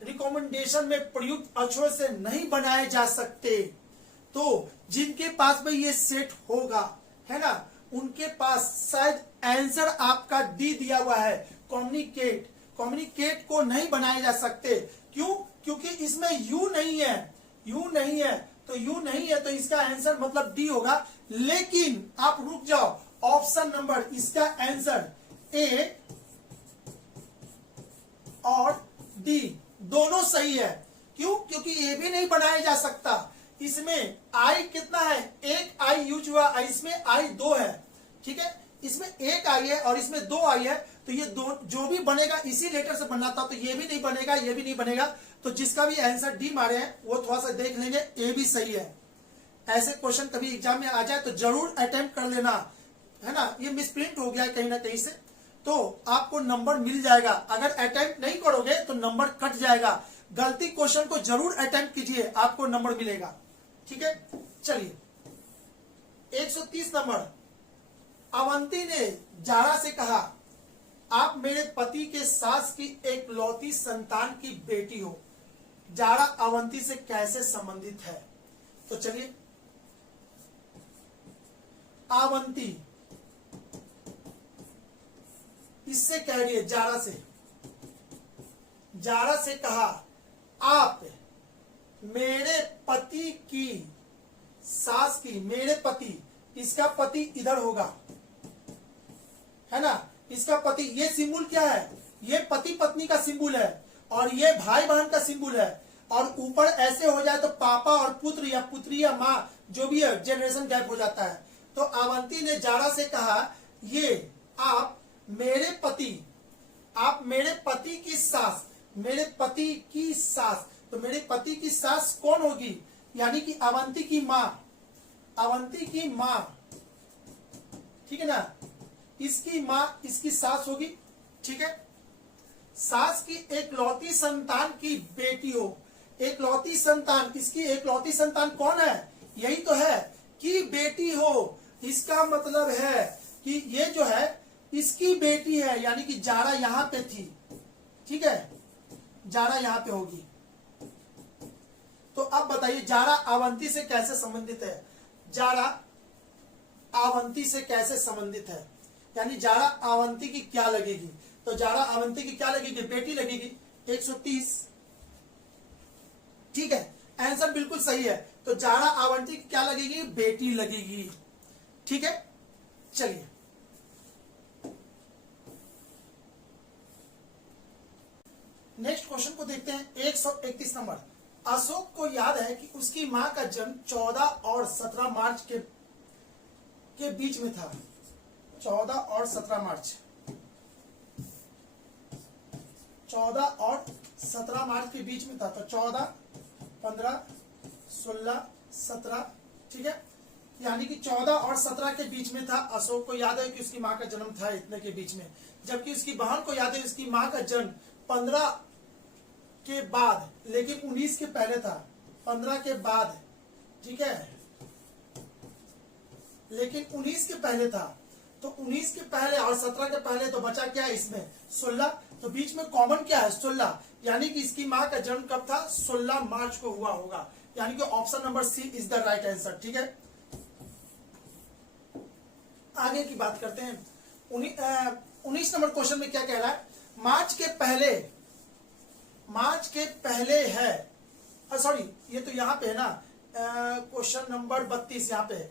रिकमेंडेशन में प्रयुक्त अक्षरों से नहीं बनाए जा सकते। तो जिनके पास में ये सेट होगा, है ना, उनके पास शायद आंसर आपका डी दिया हुआ है, कम्युनिकेट को नहीं बनाए जा सकते। क्यों? क्योंकि इसमें यू नहीं है, तो यू नहीं है, तो इसका आंसर मतलब डी होगा। लेकिन आप रुक जाओ, ऑप्शन नंबर, इसका आंसर ए और डी दोनों सही है। क्यों? क्योंकि ये भी नहीं बनाया जा सकता। इसमें आई कितना है, एक आई यूज हुआ, इसमें आई 2 है। ठीक है, इसमें एक आई है और इसमें 2 आई है, तो ये दो जो भी बनेगा इसी लेटर से बनना था, तो ये भी नहीं बनेगा, ये भी नहीं बनेगा। तो जिसका भी आंसर डी मारे हैं वो थोड़ा सा देख लेंगे, ए भी सही है। ऐसे क्वेश्चन कभी एग्जाम में आ जाए तो जरूर अटेम्प्ट कर लेना, है ना। ये मिसप्रिंट हो गया है कहीं ना कहीं से, तो आपको नंबर मिल जाएगा। अगर अटेम्प्ट नहीं करोगे तो नंबर कट जाएगा। गलती क्वेश्चन को जरूर अटेम्प्ट कीजिए, आपको नंबर मिलेगा। ठीक है, चलिए 130 नंबर। अवंती ने जारा से कहा, आप मेरे पति के सास की एक लौती संतान की बेटी हो। जारा अवंती से कैसे संबंधित है? तो चलिए, अवंती इससे कह रही है, जारा से कहा, आप मेरे पति की सास की, मेरे पति, इसका पति इधर होगा, है ना, इसका पति। ये सिंबल क्या है, ये पति पत्नी का सिंबल है, और ये भाई बहन का सिंबल है। और ऊपर ऐसे हो जाए तो पापा और पुत्र या पुत्री या माँ, जो भी है, जनरेशन गैप हो जाता है। तो अवंती ने जारा से कहा, ये आप मेरे पति की सास, मेरे पति की सास, तो मेरे पति की सास कौन होगी, यानी कि अवंती की माँ, अवंती की माँ, ठीक है ना, इसकी माँ इसकी सास होगी, ठीक है। सास की एकलौती संतान की बेटी हो, एकलौती संतान, इसकी एकलौती संतान कौन है, यही तो है कि बेटी हो। इसका मतलब है कि ये जो है इसकी बेटी है, यानी कि जारा यहां पे थी, ठीक है, जारा यहां पे होगी। तो अब बताइए जारा अवंती से कैसे संबंधित है, जारा अवंती से कैसे संबंधित है, यानी जारा अवंती की क्या लगेगी, तो जारा अवंती की क्या लगेगी, बेटी लगेगी 130, ठीक है, आंसर बिल्कुल सही है। तो जारा अवंती की क्या लगेगी, बेटी लगेगी, ठीक है। चलिए नेक्स्ट क्वेश्चन को देखते हैं। 131 नंबर, अशोक को याद है कि उसकी मां का जन्म 14 और 17 मार्च के बीच में था, 14 और 17 मार्च, 14 और 17 मार्च के बीच में था, तो 14, 15, 16, 17, ठीक है, यानी कि 14 और 17 के बीच में था। अशोक को याद है कि उसकी मां का जन्म था इतने के बीच में, जबकि उसकी बहन को याद है उसकी मां का जन्म 15 के बाद, लेकिन 19 के पहले था, 15 के बाद, ठीक है, लेकिन 19 के पहले था। तो 19 के पहले और 17 के पहले, तो बचा क्या इसमें 16, तो बीच में कॉमन क्या है 16, यानी कि इसकी मां का जन्म कब था, 16 मार्च को हुआ होगा, यानी कि option number C is the right answer, ठीक है। आगे की बात करते हैं। 19 नंबर क्वेश्चन में क्या कह रहा है, मार्च के पहले है, सॉरी ये तो यहाँ पे है ना, क्वेश्चन नंबर 32 यहाँ पे है।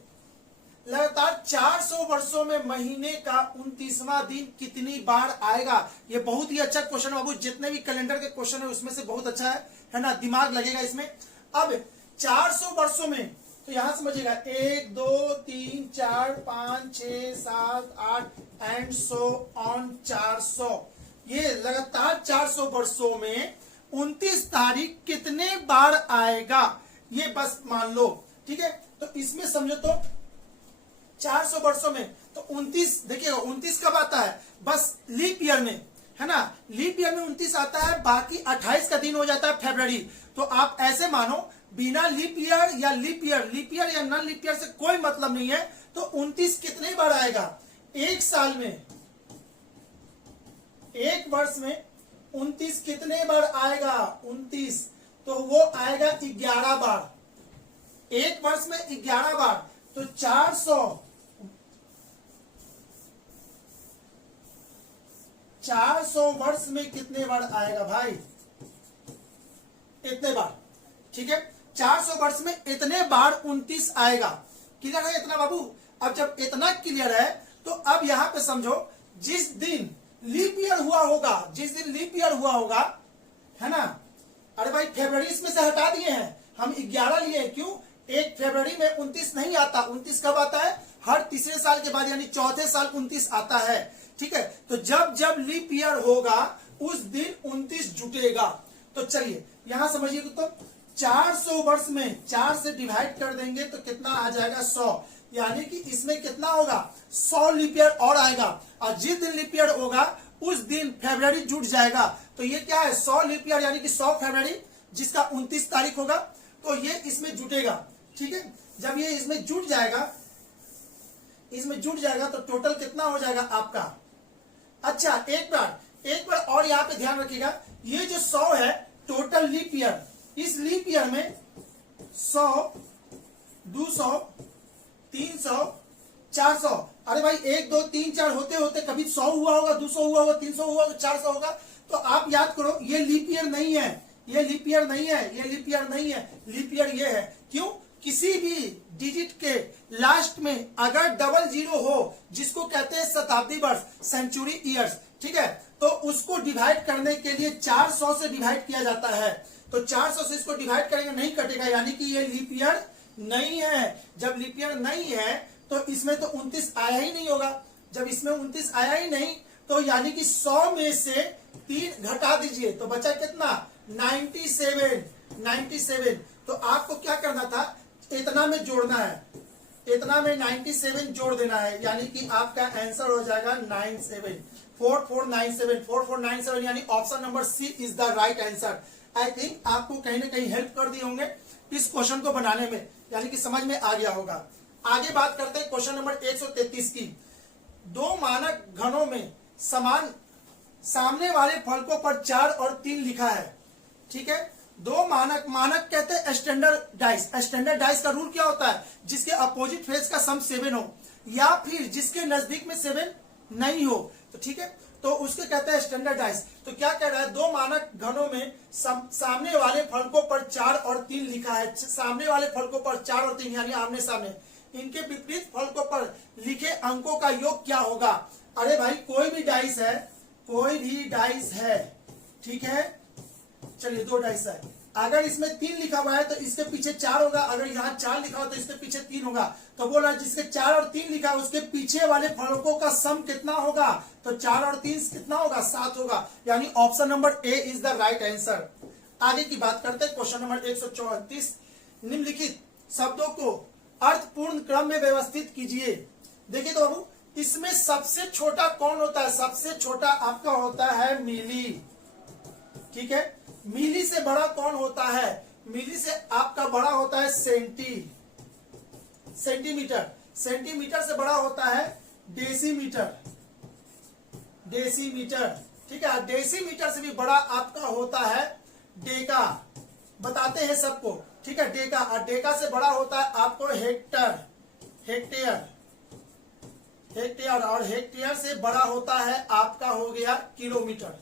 लगातार 400 वर्षों में महीने का 29वां दिन कितनी बार आएगा। ये बहुत ही अच्छा क्वेश्चन बाबू, जितने भी कैलेंडर के क्वेश्चन है उसमें से बहुत अच्छा है ना, दिमाग लगेगा इसमें। अब 400 वर्षों में, तो यहां समझिएगा 1 2 3 4 5 6 7 8 एंड सो ऑन 400, ये लगातार 400 वर्षों में 29 तारीख कितने बार आएगा, ये बस मान लो, ठीक है। तो इसमें समझो तो 400 वर्षों में तो 29, देखिएगा 29 कब आता है, बस लीप ईयर में, है ना, लीप ईयर में 29 आता है, बाकी 28 का दिन हो जाता है फरवरी। तो आप ऐसे मानो बिना लीप ईयर या लीप ईयर या नॉन लीप ईयर से कोई मतलब नहीं है। तो 29 कितने बार आएगा, एक साल में, एक वर्ष में 29 कितने बार आएगा, 29, तो वो आएगा 11 बार, एक वर्ष में 11 बार। तो 400 वर्ष में कितने बार आएगा भाई, इतने बार, ठीक है। 400 वर्ष में इतने बार 29 आएगा। क्लियर है इतना बाबू। अब जब इतना क्लियर है तो अब यहां पे समझो, जिस दिन लीप ईयर हुआ होगा, जिस दिन लीप ईयर हुआ होगा, है ना, अरे भाई फरवरी इसमें से हटा दिए हैं, हम 11 लिए हैं, क्यों, 1 फरवरी में 29 नहीं आता, 29 कब आता है, हर तीसरे साल के बाद, यानी चौथे साल 29 आता है, ठीक है। तो जब जब लीप ईयर होगा उस दिन 29 जुटेगा। तो चलिए यहां समझिए, तो 400 वर्ष में 4 से डिवाइड कर देंगे तो कितना आ जाएगा 100, यानी कि इसमें कितना होगा 100 लीप ईयर और आएगा, और जिस दिन लीप ईयर होगा उस दिन फरवरी जुट जाएगा। तो ये क्या है 100 लीप ईयर, यानी कि 100 फरवरी जिसका 29 तारीख होगा, तो ये इसमें जुटेगा, ठीक है। जब ये इसमें जुट जाएगा, तो टोटल कितना हो जाएगा आपका। अच्छा एक बार और यहाँ पे ध्यान रखिएगा, ये जो 100 है टोटल लीप ईयर, इस लीप ईयर में 100, 200, 300, 400, अरे भाई 1 2 3 4 होते होते कभी 100 हुआ होगा, 200 हुआ होगा, 300 हुआ होगा, 400 होगा। तो आप याद करो, ये लीप ईयर नहीं है, ये लीप ईयर नहीं है, ये लीप ईयर नहीं है, लीप ईयर ये है। क्यों, किसी भी डिजिट के लास्ट में अगर डबल जीरो हो, जिसको कहते हैं शताब्दी वर्ष, सेंचुरी ईयर्स, ठीक है, तो उसको डिवाइड करने के लिए 400 से डिवाइड किया जाता है। तो 400 से इसको डिवाइड करेंगे, नहीं कटेगा, यानी कि ये लीप ईयर नहीं है। जब लीप ईयर नहीं है तो इसमें तो 29 आया ही नहीं होगा, जब इसमें 29 आया ही नहीं तो यानी कि 100 में से 3 घटा दीजिए तो बचा कितना 97। तो आपको क्या करना था, इतना में जोड़ना है, इतना में 97 जोड़ देना है, यानी कि आपका आंसर हो जाएगा 4497 यानी option number C is the right answer. I think आपको कहीं ना कहीं हेल्प कर दिए होंगे इस क्वेश्चन को बनाने में, यानी कि समझ में आ गया होगा। आगे बात करते हैं क्वेश्चन नंबर 133 की। दो मानक घनों में समान सामने वाले फलकों पर 4 और 3 लिखा है, ठीक है। दो मानक कहते हैं स्टैंडर्ड डाइस। स्टैंडर्ड डाइस का रूल क्या होता है, जिसके अपोजिट फेस का सम 7 हो या फिर जिसके नजदीक में 7 नहीं हो, तो ठीक है, तो उसके कहते हैं स्टैंडर्ड डाइस। तो क्या कह रहा है, दो मानक घनों में सामने वाले फलकों पर 4 और 3 लिखा है। सामने वाले फलकों पर 4 और 3 यानी आमने सामने, इनके विपरीत फलकों पर लिखे अंकों का योग क्या होगा। अरे भाई कोई भी डाइस है, ठीक है, चलिए 2 डाइस है, अगर इसमें 3 लिखा हुआ है तो इसके पीछे 4 होगा, अगर यहाँ 4 लिखा हुआ तो इसके पीछे 3 होगा। तो बोल रहा है जिसके 4 और 3 लिखा है उसके पीछे वाले फलकों का सम कितना होगा, तो 4 और 3 कितना होगा, 7 होगा, यानी option number A is the right answer. आगे की बात करते हैं क्वेश्चन नंबर 134। निम्नलिखित शब्दों को अर्थपूर्ण क्रम में व्यवस्थित कीजिए। देखिए तो बाबू, इसमें सबसे छोटा कौन होता है, सबसे छोटा आपका होता है मिली, ठीक है। मिली से बड़ा कौन होता है, मिली से आपका बड़ा होता है सेंटीमीटर। सेंटीमीटर से बड़ा होता है डेसीमीटर, ठीक है। डेसीमीटर से भी बड़ा आपका होता है डेका, बताते हैं सबको, ठीक है, डेका। और डेका से बड़ा होता है आपको हेक्टेयर, और हेक्टेयर से बड़ा होता है आपका हो गया किलोमीटर,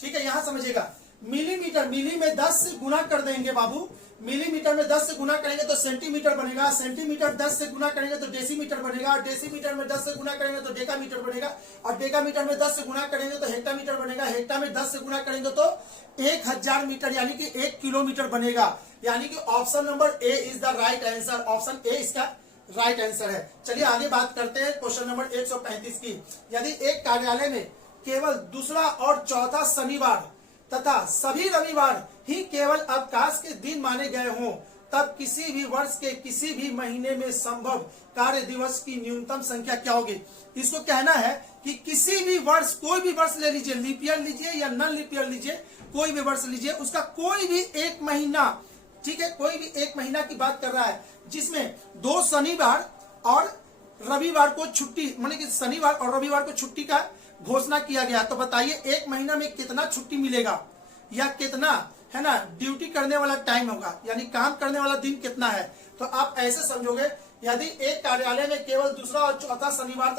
ठीक है। यहां समझिएगा, मिलीमीटर, मिली में 10 से गुना कर देंगे बाबू, मिलीमीटर में 10 से गुना करेंगे तो सेंटीमीटर बनेगा, सेंटीमीटर 10 से गुना करेंगे तो डेसीमीटर बनेगा, और डेसीमीटर में 10 से गुना करेंगे तो डेकामीटर बनेगा, और डेकामीटर में 10 से गुना करेंगे तो हेक्टामीटर बनेगा, हेक्टा में 10 से गुना करेंगे तो 1000 मीटर यानी कि 1 किलोमीटर बनेगा, यानी कि option number A is the right answer. Option A इसका राइट आंसर है। चलिए आगे बात करते हैं क्वेश्चन नंबर 135 की। यदि एक कार्यालय में केवल दूसरा और चौथा शनिवार तथा सभी रविवार ही केवल अवकाश के दिन माने गए हों, तब किसी भी वर्ष के किसी भी महीने में संभव कार्य दिवस की न्यूनतम संख्या क्या होगी। इसको कहना है कि किसी भी वर्ष, कोई भी वर्ष ले लीजिए, लीप ईयर लीजिए या नॉन लीप ईयर लीजिए, कोई भी वर्ष लीजिए, उसका कोई भी एक महीना, ठीक है, कोई भी एक महीना की बात कर रहा है जिसमें 2 शनिवार और रविवार को छुट्टी, माने कि शनिवार और रविवार को छुट्टी का घोषणा किया गया। तो बताइए एक महीना में कितना छुट्टी मिलेगा, या कितना है ना ड्यूटी करने वाला टाइम होगा, यानी काम करने वाला दिन कितना है। तो आप ऐसे समझोगे, यदि एक कार्यालय में केवल दूसरा और चौथा शनिवार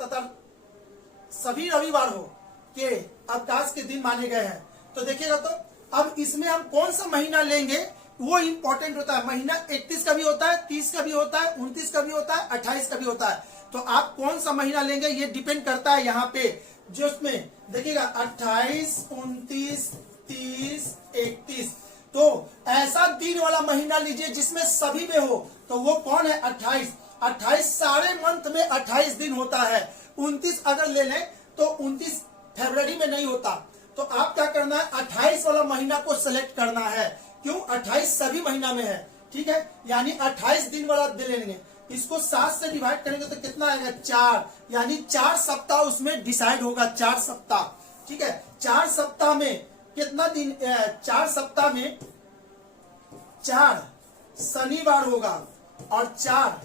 तथा सभी रविवार हो के अवकाश के दिन माने गए हैं, तो देखिएगा तो अब इसमें हम कौन सा महीना लेंगे वो इंपॉर्टेंट होता है। महीना 31 का भी होता है, 30 का भी होता है, 29 का भी होता है, 28 का भी होता है। तो आप कौन सा महीना लेंगे ये डिपेंड करता है यहाँ पे, जो उसमें देखिएगा 28, 29, 30, 31। तो ऐसा दिन वाला महीना लीजिए जिसमें सभी में हो, तो वो कौन है 28 सारे मंथ में 28 दिन होता है। 29 अगर ले लें तो 29 फरवरी में नहीं होता। तो आप क्या करना है, 28 वाला महीना को सिलेक्ट करना है। क्यों, 28 सभी महीना में है, ठीक है, यानी 28 दिन वाला दे लेंगे। इसको 7 से डिवाइड करेंगे तो कितना आएगा 4, यानी 4 सप्ताह उसमें डिसाइड होगा, 4 सप्ताह, ठीक है। 4 सप्ताह में कितना दिन, 4 सप्ताह में 4 शनिवार होगा और 4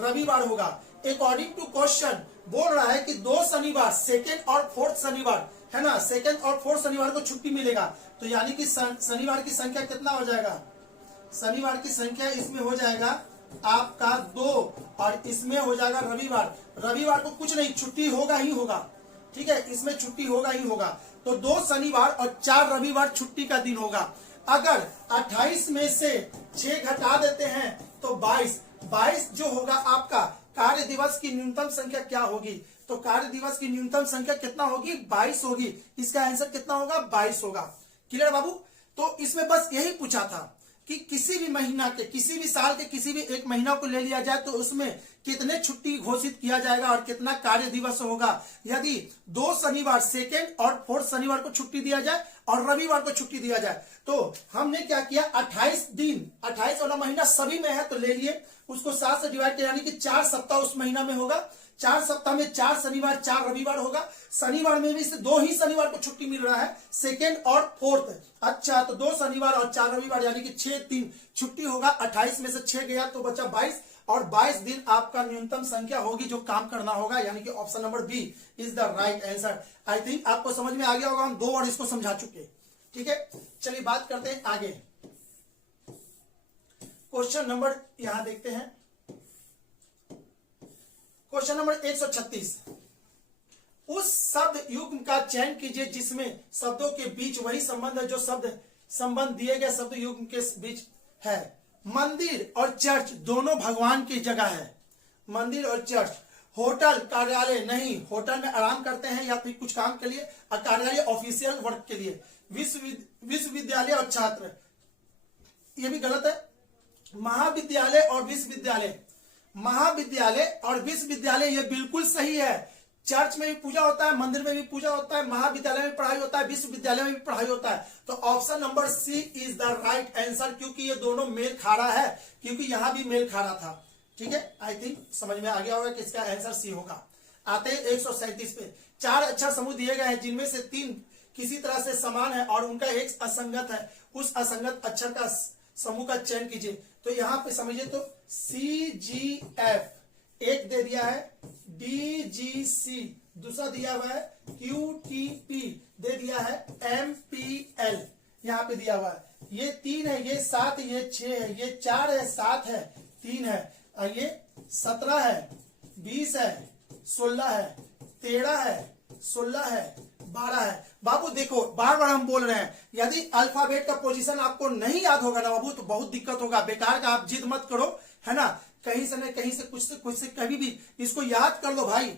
रविवार होगा। अकॉर्डिंग टू क्वेश्चन बोल रहा है कि 2 शनिवार, सेकेंड और फोर्थ शनिवार है ना, सेकेंड और फोर्थ शनिवार को छुट्टी मिलेगा। तो यानी कि शनिवार की संख्या कितना हो जाएगा, शनिवार की संख्या इसमें हो जाएगा आपका 2, और इसमें हो जाएगा रविवार को कुछ नहीं, छुट्टी होगा ही होगा, ठीक है, इसमें छुट्टी होगा ही होगा। तो 2 शनिवार और 4 रविवार छुट्टी का दिन होगा। अगर 28 में से 6 घटा देते हैं तो 22 जो होगा आपका कार्य दिवस की न्यूनतम संख्या क्या होगी। तो कार्य दिवस की न्यूनतम संख्या कितना होगी, 22 होगी। इसका आंसर कितना होगा, 22 होगा। क्लियर बाबू। तो इसमें बस यही पूछा था, कि किसी भी महीना के, किसी भी साल के किसी भी एक महीना को ले लिया जाए तो उसमें कितने छुट्टी घोषित किया जाएगा और कितना कार्य दिवस होगा। यदि 2 शनिवार, सेकेंड और 4th शनिवार को छुट्टी दिया जाए और रविवार को छुट्टी दिया जाए, तो हमने क्या किया, 28 दिन, 28 वाला महीना सभी में है तो ले लिए, उसको 7 से डिवाइड किया, यानी कि 4 सप्ताह उस महीना में होगा। 4 सप्ताह में 4 शनिवार 4 रविवार होगा। शनिवार में भी से 2 ही शनिवार को छुट्टी मिल रहा है, सेकेंड और 4th। अच्छा, तो 2 शनिवार और 4 रविवार यानी कि 6 दिन छुट्टी होगा। 28 में से 6 गया तो बचा 22, और 22 दिन आपका न्यूनतम संख्या होगी जो काम करना होगा, यानी कि option number B is the right answer. I think आपको समझ में आ गया होगा, हम 2 बार इसको समझा चुके। ठीक है, चलिए बात करते हैं आगे। क्वेश्चन नंबर यहां देखते हैं, क्वेश्चन नंबर 136। उस शब्द युग्म का चयन कीजिए जिसमें शब्दों के बीच वही संबंध है जो शब्द संबंध दिए गए शब्द युग्म के बीच है। मंदिर और चर्च दोनों भगवान की जगह है। मंदिर और चर्च। होटल, कार्यालय नहीं, होटल में आराम करते हैं या फिर कुछ काम के लिए, और कार्यालय ऑफिशियल वर्क के लिए। विश्वविद्यालय और छात्र, ये भी गलत है। महाविद्यालय और विश्वविद्यालय, महाविद्यालय और विश्वविद्यालय ये बिल्कुल सही है। चर्च में भी पूजा होता है, मंदिर में भी पूजा होता है, महाविद्यालय में पढ़ाई होता है, विश्वविद्यालय में भी पढ़ाई होता है। तो option number C is the right answer, क्योंकि ये दोनों मेल खा रहा है, क्योंकि यहां भी मेल खा रहा था। ठीक है, आई थिंक समझ में आ गया होगा कि इसका आंसर सी होगा। आते हैं 137 पे। 4 अक्षर समूह दिए गए हैं जिनमें से 3 किसी तरह से समान है और उनका एक असंगत है। उस असंगत अक्षर का समूह का चयन कीजिए। तो यहां पे समझिए तो CGF एक दे दिया है, DGC दूसरा दिया हुआ है, QTP दे दिया है, MPL यहाँ पे दिया हुआ है। ये 3 है, ये 7 है, ये 6 है, ये 4 है, 7 है, 3 है, और ये 17 है, 20 है, 16 है, 13 है, 16 है, 12 है। बाबू देखो, बार बार हम बोल रहे हैं, यदि अल्फाबेट का पोजीशन आपको नहीं याद होगा ना बाबू, तो बहुत दिक्कत होगा। बेकार का आप जिद मत करो, है ना। कहीं से न कहीं से कुछ से कभी भी इसको याद कर लो भाई।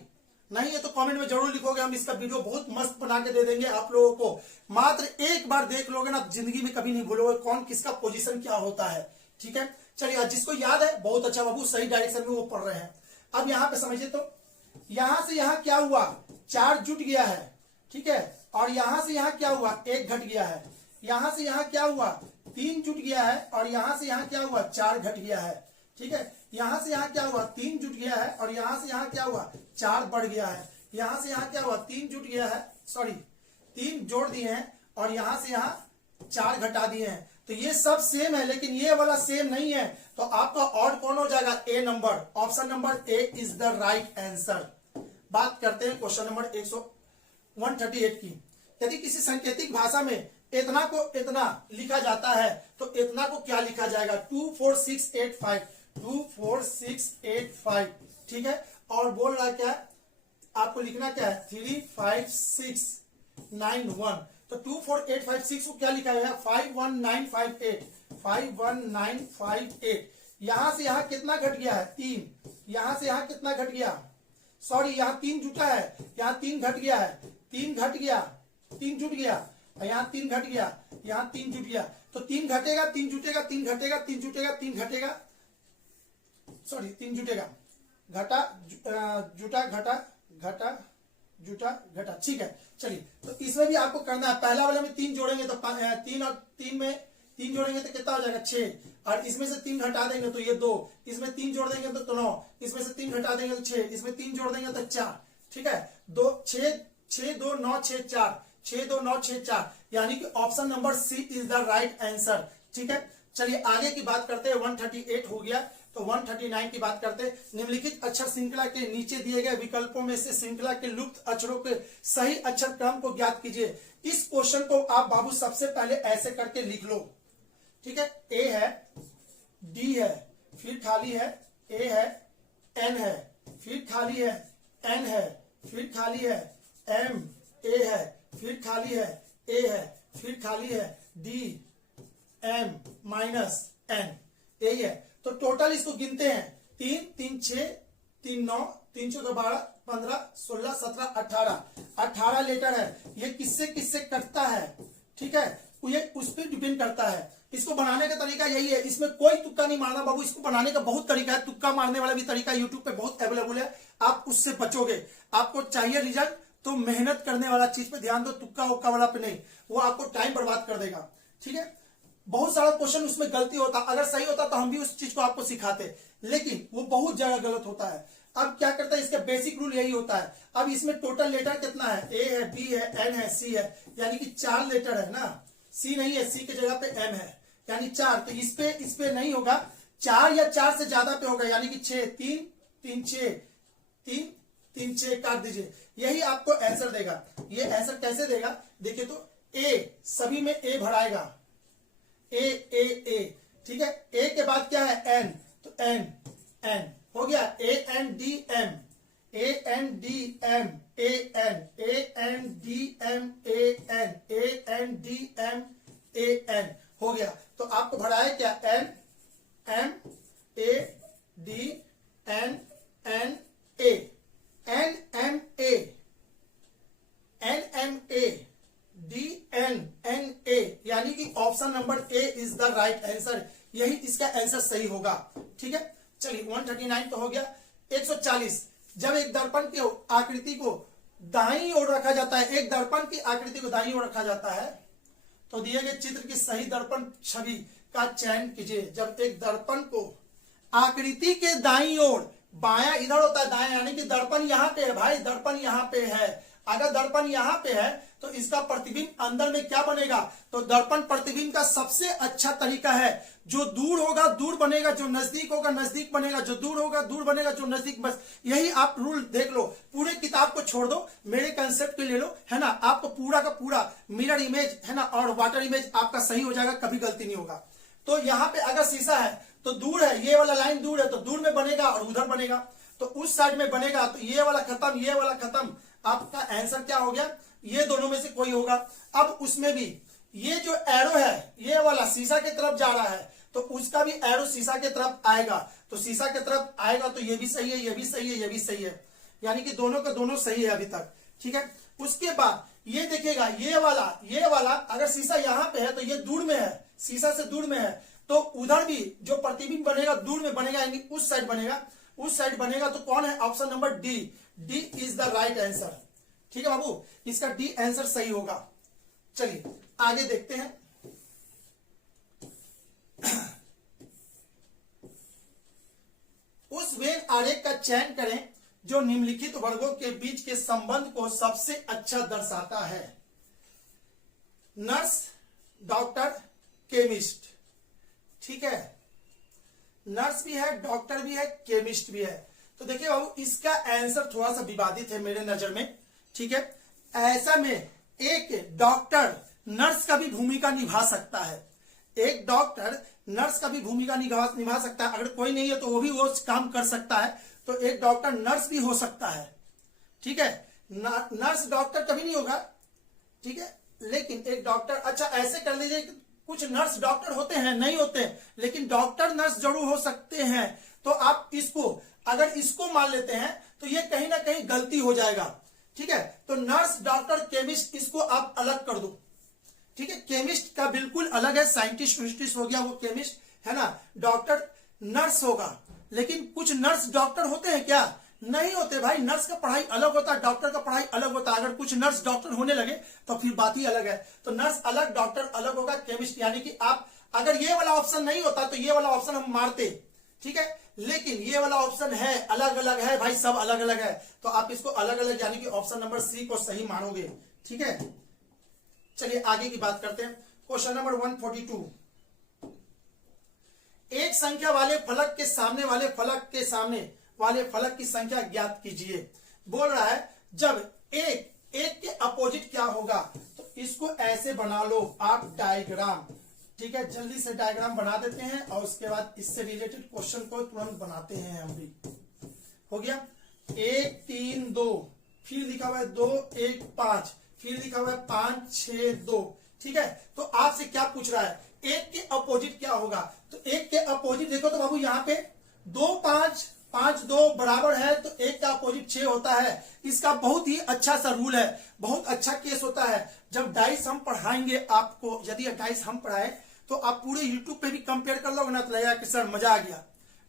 नहीं है तो कमेंट में जरूर लिखोगे, हम इसका वीडियो बहुत मस्त बना के दे देंगे आप लोगों को। मात्र एक बार देख लोगे ना, जिंदगी में कभी नहीं भूलोगे कौन किसका पोजीशन क्या होता है। ठीक है, चलिए, जिसको याद है बहुत अच्छा बाबू, सही डायरेक्शन में वो पढ़ रहे हैं। अब यहाँ पे समझिए तो, यहां से यहां क्या हुआ, 4 जुट गया है। ठीक है, और यहां से यहां क्या हुआ, 1 घट गया है। यहां से यहां क्या हुआ, 3 जुट गया है, और यहां से यहां क्या हुआ, 4 घट गया है। ठीक है, यहां से यहां क्या हुआ, 3 जुट गया है, और यहां से यहां क्या हुआ, 4 बढ़ गया है। यहां से यहां क्या हुआ, 3 जुट गया है, सॉरी 3 जोड़ दिए हैं, और यहां से यहां 4 घटा दिए हैं। तो ये सब सेम है, लेकिन ये वाला सेम नहीं है। तो आपका ऑड कौन हो जाएगा, A number. Option number A is the right answer. बात करते हैं क्वेश्चन नंबर 138 की। यदि किसी सांकेतिक भाषा में इतना को इतना लिखा जाता है तो इतना को क्या लिखा जाएगा, 24685, 24685। ठीक है, और बोल रहा है क्या, आपको लिखना क्या है, 35691। तो 24856 को क्या लिखा है, 51958, 51958। यहां से यहां कितना घट गया है, 3। यहां से यहां कितना घट गया, सॉरी यहां 3 जुटा है, यहां 3 घट गया है, 3 घट गया, 3 जुट गया, यहां 3 घट गया, यहां 3 जुट गया। तो 3 घटेगा, 3 जुटेगा, 3 घटेगा, 3 जुटेगा, 3 घटेगा, सॉरी 3 जुटेगा, घटा जुटा घटा घटा जुटा घटा। ठीक है, चलिए, तो इसमें भी आपको करना है। पहला वाले में 3 जोड़ेंगे तो 3 और 3 में 3 जोड़ेंगे तो कितना हो जाएगा, 6, और इसमें से 3 घटा देंगे तो ये 2, इसमें 3 जोड़ देंगे तो 9, इसमें से 3 घटा देंगे तो 6, इसमें 3 जोड़ देंगे तो 4। ठीक है, 2 6 6 2 9 6 4, 6 2 9 6 4, यानी कि option number C is the right answer. ठीक है, चलिए आगे की बात करते हैं। 138 हो गया, तो 139 की बात करते हैं। निम्नलिखित अक्षर श्रृंखला के नीचे दिए गए विकल्पों में से श्रृंखला के लुप्त अक्षरों के सही अक्षर क्रम को ज्ञात कीजिए। इस क्वेश्चन को आप बाबू सबसे पहले ऐसे करके लिख लो। ठीक है, ए है, डी है, फिर खाली है, ए है, एन है, फिर खाली है, एन है, फिर खाली है, एम, ए है, फिर खाली है, ए है, फिर खाली है, डी, एम माइनस एन, यही है। तो टोटल इसको गिनते हैं, 3 3 6 3 9 3 14 12 15 16 17 18, 18 लेटर है। ये किससे किससे कटता है, ठीक है, ये उस पर डिपेंड करता है। इसको बनाने का तरीका यही है, इसमें कोई तुक्का नहीं मारना बाबू। इसको बनाने का बहुत तरीका है, तुक्का मारने वाला भी तरीका यूट्यूब पे बहुत अवेलेबल है, आप उससे बचोगे। आपको चाहिए रिजल्ट तो मेहनत करने वाला चीज पे ध्यान दो, तुक्का उक्का वाला पे नहीं, वो आपको टाइम बर्बाद कर देगा। ठीक है, बहुत सारा क्वेश्चन उसमें गलती होता, अगर सही होता तो हम भी उस चीज को आपको सिखाते, लेकिन वो बहुत जगह गलत होता है। अब क्या करता है, इसका बेसिक रूल यही होता है। अब इसमें टोटल लेटर कितना है, ए है, बी है, एन है, सी है, यानी कि 4 लेटर है ना, सी नहीं है, सी की जगह पे एम है, यानी 4। तो इस पे नहीं होगा, 4 या 4 से ज्यादा पे होगा, यानी कि 6, 3, 3, 6, 3, 3, 6 काट दीजिए, यही आपको आंसर देगा। ये आंसर कैसे देगा, देखिए तो ए, सभी में ए भराएगा, ए ए ए, ठीक है। ए के बाद क्या है, एन, तो एन एन हो गया, A N D M, A N D M, A N, A N D M, A N, A N D M, A N हो गया। तो आपको भरा है क्या, N M A D N N A, N M A, N M A D N N A, यानी कि option number A is the right answer, यही इसका आंसर सही होगा। ठीक है, चलिए 139 तो हो गया। 140, जब एक दर्पण की आकृति को दाईं ओर रखा जाता है, एक दर्पण की आकृति को दाईं ओर रखा जाता है, तो दिए गए चित्र की सही दर्पण छवि का चयन कीजिए। जब एक दर्पण को आकृति के दाईं ओर, बायां इधर होता है, दायां यानी कि दर्पण यहां पे है भाई, दर्पण यहां पे है, अगर दर्पण यहां पे है तो इसका प्रतिबिंब अंदर में क्या बनेगा, तो दर्पण प्रतिबिंब का सबसे अच्छा तरीका है, जो दूर होगा दूर बनेगा, जो नजदीक होगा नजदीक बनेगा, जो दूर होगा दूर बनेगा, जो नजदीक, बस यही आप रूल देख लो। पूरे किताब को छोड़ दो, मेरे कंसेप्ट के ले लो, है ना, आपको पूरा का पूरा मिरर इमेज, है ना, और वाटर इमेज आपका सही हो जाएगा, कभी गलती नहीं होगा। तो यहाँ पे अगर शीशा है तो दूर है, ये वाला लाइन दूर है, तो दूर में बनेगा और उधर बनेगा, तो उस साइड में बनेगा, तो ये वाला खत्म, ये वाला खत्म, आपका आंसर क्या हो गया, ये दोनों में से कोई होगा। अब उसमें भी ये जो एरो है, ये वाला शीशा की तरफ जा रहा है, तो उसका भी एरो शीशा की तरफ आएगा, तो शीशा की तरफ आएगा, तो ये भी सही है, ये भी सही है, ये भी सही है, यानी कि दोनों का दोनों सही है अभी तक। ठीक है, उसके बाद ये देखिएगा, ये वाला अगर शीशा यहाँ पे है तो ये दूर में है, शीशा से दूर में है, तो उधर भी जो प्रतिबिंब बनेगा दूर में बनेगा, यानी उस साइड बनेगा, उस साइड बनेगा, तो कौन है, option number D, D is the right answer. ठीक है बाबू, इसका डी आंसर सही होगा। चलिए आगे देखते हैं। उस वेन आरेख का चयन करें जो निम्नलिखित वर्गों के बीच के संबंध को सबसे अच्छा दर्शाता है। Nurse, doctor, chemist. ठीक है, नर्स भी है, डॉक्टर भी है, केमिस्ट भी है। तो देखिए बाबू, इसका आंसर थोड़ा सा विवादित है मेरे नजर में। ठीक है, ऐसा में एक डॉक्टर नर्स का भी भूमिका निभा सकता है, एक डॉक्टर नर्स का भी भूमिका निभा सकता है, अगर कोई नहीं है तो वो भी वो काम कर सकता है, तो एक डॉक्टर नर्स भी हो सकता है। ठीक है, नर्स डॉक्टर कभी नहीं होगा, ठीक है, लेकिन एक डॉक्टर, अच्छा ऐसे कर लीजिए, कुछ नर्स डॉक्टर होते हैं, नहीं होते, लेकिन डॉक्टर नर्स जरूर हो सकते हैं। तो आप इसको, अगर इसको मान लेते हैं तो ये कहीं ना कहीं गलती हो जाएगा। ठीक है, तो नर्स, डॉक्टर, केमिस्ट, इसको आप अलग कर दो। ठीक है, केमिस्ट का बिल्कुल अलग है, साइंटिस्ट हो गया वो केमिस्ट, है ना, डॉक्टर नर्स होगा, लेकिन कुछ नर्स डॉक्टर होते हैं क्या, नहीं होते भाई। नर्स का पढ़ाई अलग होता है, डॉक्टर का पढ़ाई अलग होता है। अगर कुछ नर्स डॉक्टर होने लगे तो फिर बात ही अलग है। तो नर्स अलग, डॉक्टर अलग होगा, केमिस्ट, यानी कि आप, अगर ये वाला ऑप्शन नहीं होता तो ये वाला ऑप्शन हम मारते। ठीक है, लेकिन ये वाला ऑप्शन है, अलग अलग है भाई, सब अलग अलग है, तो आप इसको अलग अलग, यानी कि ऑप्शन नंबर सी को सही मानोगे। ठीक है, चलिए आगे की बात करते हैं। क्वेश्चन नंबर 142, एक संख्या वाले फलक के सामने वाले फलक के सामने वाले फलक की संख्या ज्ञात कीजिए। बोल रहा है जब एक के अपोजिट क्या होगा, तो इसको ऐसे बना लो आप डायग्राम। ठीक है, जल्दी से डायग्राम बना देते हैं और उसके बाद इससे रिलेटेड क्वेश्चन को तुरंत बनाते हैं हम भी। हो गया, 1 3 2, फिर लिखा हुआ है 2 1 5, फिर लिखा हुआ है 5 6 2। ठीक है, तो आपसे क्या पूछ रहा है, एक के अपोजिट क्या होगा, तो एक के अपोजिट देखो तो बाबू यहाँ पे 2 5 5 2 बराबर है, तो एक का अपोजिट 6 होता है। इसका बहुत ही अच्छा सा रूल है, बहुत अच्छा केस होता है। जब डाइस हम पढ़ाएंगे आपको, यदि डाइस हम पढ़ाए तो आप पूरे यूट्यूब पे भी कंपेयर कर लोगे ना तो लगेगा कि सर मजा आ गया,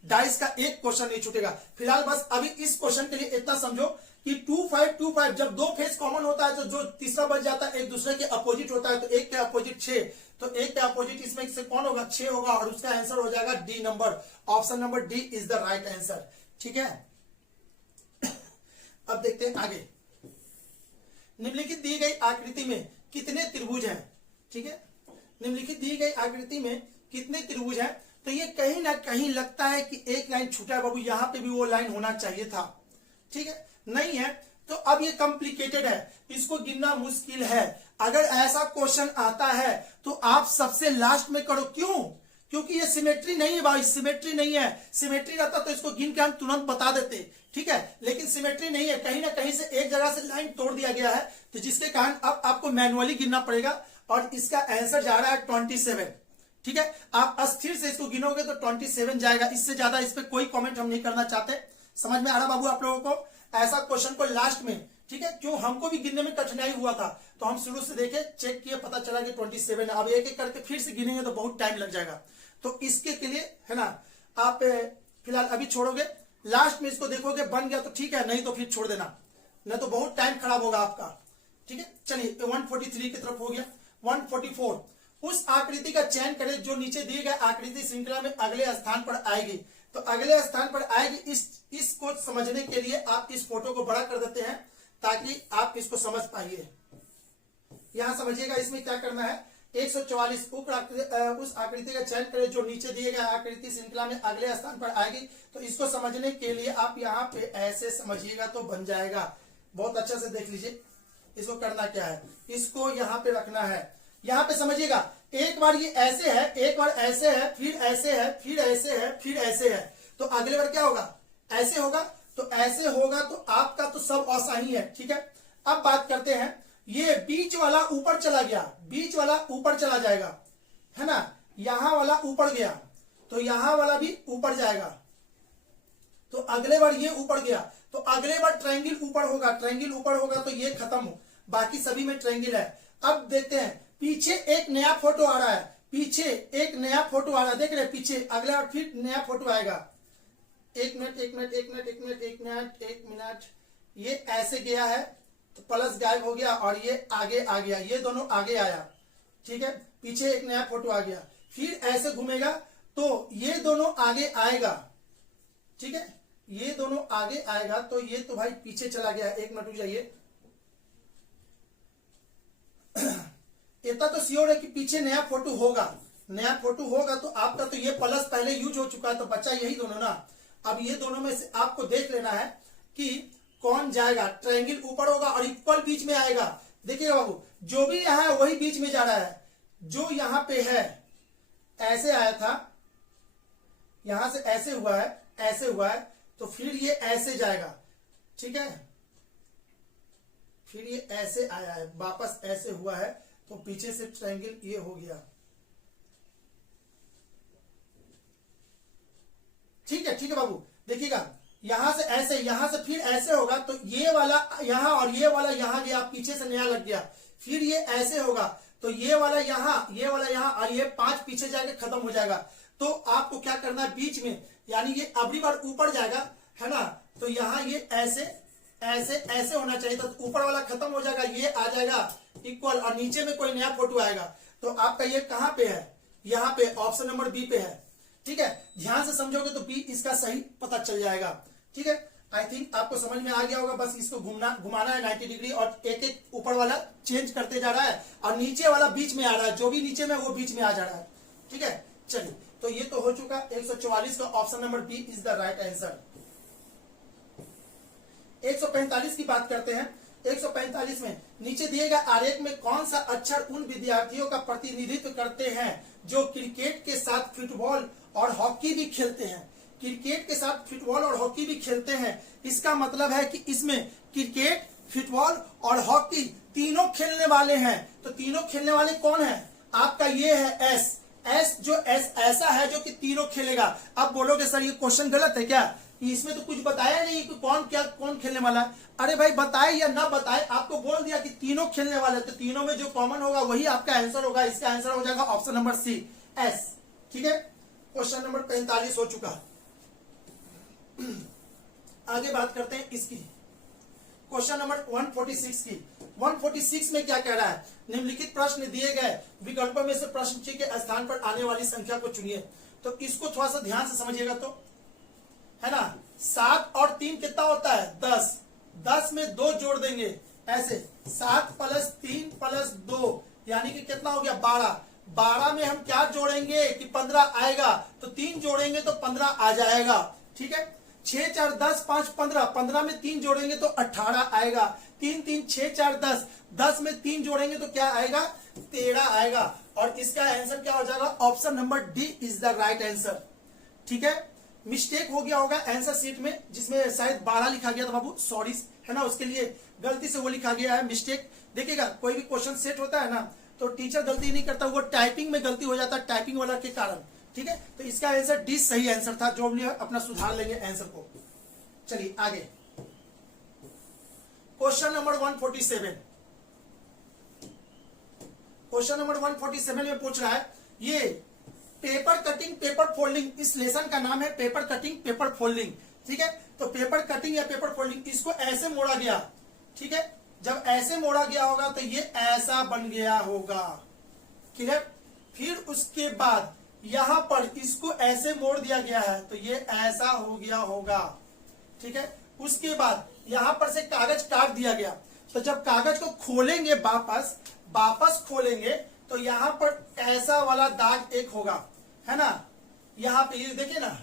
डाइस का एक क्वेश्चन नहीं छूटेगा। फिलहाल बस अभी इस क्वेश्चन के लिए इतना समझो कि 2 5 2 5 जब दो फेस कॉमन होता है तो जो तीसरा बच जाता है एक दूसरे के अपोजिट होता है, तो एक के अपोजिट 6, तो एक के अपोजिट इसमें से कौन होगा, 6 होगा, और उसका आंसर हो जाएगा D number, option number D is the right answer. ठीक है, अब देखते हैं आगे। निम्नलिखित दी गई आकृति में कितने त्रिभुज हैं। ठीक है, निम्नलिखित दी गई आकृति में कितने त्रिभुज हैं, तो ये कहीं ना कहीं लगता है कि एक लाइन छूटा है बाबू, यहां पे भी वो लाइन होना चाहिए था। ठीक है, नहीं है तो अब ये कॉम्प्लिकेटेड है, इसको गिनना मुश्किल है। अगर ऐसा क्वेश्चन आता है तो आप सबसे लास्ट में करो, क्यों, क्योंकि ये सिमेट्री नहीं है भाई, सिमेट्री नहीं है। सिमेट्री रहता तो इसको गिन के हम तुरंत बता देते, ठीक है, लेकिन सिमेट्री नहीं है, कहीं ना कहीं से एक जगह से लाइन तोड़ दिया गया है, तो जिसके कारण अब आपको मैनुअली गिनना पड़ेगा, और इसका आंसर जा रहा है 27। ठीक है, आप अस्थिर से इसको गिनोगे तो 27 जाएगा, इससे ज्यादा इस पे कोई कमेंट हम नहीं करना चाहते। समझ में आ रहा बाबू आप लोगों को, ऐसा क्वेश्चन को लास्ट में, ठीक है, क्यों हमको भी गिनने में कठिनाई हुआ था, तो हम शुरू से देखे, चेक किए, पता चला कि 27 है। अब एक एक करके फिर से गिनेंगे तो बहुत टाइम लग जाएगा, तो इसके के लिए है ना, आप फिलहाल अभी छोड़ोगे, लास्ट में इसको देखोगे, बन गया तो ठीक है, नहीं तो फिर छोड़ देना, नहीं तो बहुत टाइम खराब होगा आपका। ठीक है, चलिए 143 की तरफ हो गया। 144, उस आकृति का चयन करें जो नीचे दिए गए आकृति श्रृंखला में अगले स्थान पर आएगी। तो अगले स्थान पर आएगी, इसको समझने के लिए आप इस फोटो को बड़ा कर देते हैं ताकि आप इसको समझ पाइए। यहां समझिएगा, इसमें क्या करना है, 144 उस आकृति का चयन करें जो नीचे दिए गए आकृति श्रृंखला में अगले स्थान पर आएगी। तो इसको समझने के लिए आप यहाँ पे ऐसे समझिएगा तो बन जाएगा। बहुत अच्छा से देख लीजिए, इसको करना क्या है, इसको यहाँ पे रखना है, यहाँ पे समझिएगा, एक बार ये ऐसे है, एक बार ऐसे है, फिर ऐसे है, फिर ऐसे है, फिर ऐसे है, तो अगले बार क्या होगा, ऐसे होगा, तो ऐसे होगा, तो आपका तो सब असाही है। ठीक है, अब बात करते हैं, ये बीच वाला ऊपर चला गया, बीच वाला ऊपर चला जाएगा, है ना, यहां वाला ऊपर गया, तो यहां वाला भी ऊपर जाएगा, तो अगले बार ये ऊपर गया, तो अगले बार ट्रायंगल ऊपर होगा, ट्रायंगल ऊपर होगा तो ये खत्म हो, बाकी सभी में ट्रायंगल है। अब देखते हैं, पीछे एक नया फोटो आ रहा है, पीछे एक नया फोटो आ रहा है, देख रहे हैं पीछे, अगले बार फिर नया फोटो आएगा। एक मिनट एक मिनट एक मिनट एक मिनट एक मिनट एक मिनट, ये ऐसे गया है तो प्लस गायब हो गया, और ये आगे आ गया, ये दोनों आगे आया। ठीक है, पीछे एक नया फोटो आ गया, फिर ऐसे घूमेगा तो ये दोनों आगे आएगा। ठीक है, ये दोनों आगे आएगा, तो ये तो भाई पीछे चला गया, एक मिनट रुक जाइए। इतना तो श्योर है कि पीछे नया फोटो होगा, नया फोटो होगा, तो आपका तो ये प्लस पहले यूज हो चुका है, तो बचा यही दोनों ना। अब ये दोनों में से आपको देख लेना है कि कौन जाएगा, ट्रायंगल ऊपर होगा और इक्वल बीच में आएगा। देखिएगा बाबू, जो भी यहाँ है वही बीच में जा रहा है, जो यहाँ पे है ऐसे आया था, यहां से ऐसे हुआ है, ऐसे हुआ है, तो फिर ये ऐसे जाएगा। ठीक है, फिर ये ऐसे आया है, वापस ऐसे हुआ है, तो पीछे से ट्रायंगल ये हो गया। ठीक है बाबू, देखिएगा, यहां से ऐसे, यहां से फिर ऐसे होगा, तो ये वाला यहां और ये वाला यहां गया, पीछे से नया लग गया, फिर ये ऐसे होगा, तो ये वाला यहां, ये वाला यहां, और ये 5 पीछे जाके खत्म हो जाएगा। तो आपको क्या करना है, बीच में, यानी ये अगली बार ऊपर जाएगा, है ना, तो यहां ये ऐसे ऐसे ऐसे होना चाहिए, तो ऊपर वाला खत्म हो जाएगा, ये आ जाएगा इक्वल, और नीचे में कोई नया फोटो आएगा, तो आपका ये कहां पे है, यहाँ पे, ऑप्शन नंबर बी पे है। ठीक है, ध्यान से समझोगे तो बी इसका सही पता चल जाएगा। ठीक है, आई थिंक आपको समझ में आ गया होगा, बस इसको घुमाना है 90 डिग्री, और एक एक ऊपर वाला चेंज करते जा रहा है, और नीचे वाला बीच में आ रहा है, जो भी नीचे में वो बीच में आ जा रहा है। ठीक है, चलिए, तो ये तो हो चुका 144 का option number B is the right answer. 145 की बात करते हैं। 145 में नीचे दिए गए आरेख में कौन सा अक्षर उन विद्यार्थियों का प्रतिनिधित्व करते हैं जो क्रिकेट के साथ फुटबॉल और हॉकी भी खेलते हैं। क्रिकेट के साथ फुटबॉल और हॉकी भी खेलते हैं, इसका मतलब है कि इसमें क्रिकेट, फुटबॉल और हॉकी तीनों खेलने वाले हैं। तो तीनों खेलने वाले कौन है, आपका ये है एस, जो एस ऐसा है जो कि तीनों खेलेगा। अब बोलोगे सर ये क्वेश्चन गलत है क्या, इसमें तो कुछ बताया नहीं कि कौन खेलने वाला है। अरे भाई, बताए या ना बताए, आपको बोल दिया कि तीनों खेलने वाले, तो तीनों में जो कॉमन होगा वही आपका आंसर होगा। इसका आंसर हो जाएगा ऑप्शन नंबर सी, एस। ठीक है, क्वेश्चन नंबर 45 हो चुका। आगे बात करते हैं इसकी, क्वेश्चन नंबर 146 की। 146 में क्या कह रहा है, निम्नलिखित प्रश्न दिए गए विकल्पों में से प्रश्न ची के स्थान पर आने वाली संख्या को चुनिए। तो इसको थोड़ा सा ध्यान से समझिएगा, तो है ना, 7 और 3 कितना होता है 10, 10 में 2 जोड़ देंगे ऐसे, 7 + 3 + 2 यानी कि कितना हो गया 12। 12 में हम क्या जोड़ेंगे कि 15 आएगा, तो 3 जोड़ेंगे तो 15 आ जाएगा। ठीक है, 6 4 10 5 15, 15 में 3 जोड़ेंगे तो 18 आएगा। 3 3 6 4 10, 10 में 3 जोड़ेंगे तो क्या आएगा 13 आएगा। और इसका आंसर क्या हो जाएगा, option number D is the right answer. ठीक है, मिस्टेक हो गया होगा आंसर शीट में, जिसमें शायद 12 लिखा गया था बाबू, सॉरी, है ना, उसके लिए गलती से वो लिखा गया है, मिस्टेक। देखिएगा कोई भी क्वेश्चन सेट होता है ना, तो टीचर गलती नहीं करता, वो टाइपिंग में गलती हो जाता है, टाइपिंग वाला के कारण। ठीक है, तो इसका आंसर डी सही आंसर था, जो हम अपना सुधार लेंगे आंसर को। चलिए आगे, क्वेश्चन नंबर 147। क्वेश्चन नंबर 147 में पूछ रहा है, ये पेपर कटिंग पेपर फोल्डिंग, इस लेसन का नाम है पेपर कटिंग पेपर फोल्डिंग। ठीक है, तो पेपर कटिंग या पेपर फोल्डिंग, इसको ऐसे मोड़ा गया। ठीक है, जब ऐसे मोड़ा गया होगा तो ये ऐसा बन गया होगा। क्लियर, फिर उसके बाद यहां पर इसको ऐसे मोड़ दिया गया है तो ये ऐसा हो गया होगा। ठीक है, उसके बाद यहां पर से कागज काट दिया गया, तो जब कागज को खोलेंगे वापस खोलेंगे तो यहां पर ऐसा वाला दाग एक होगा, है ना, यहां पे ये देखिए ना,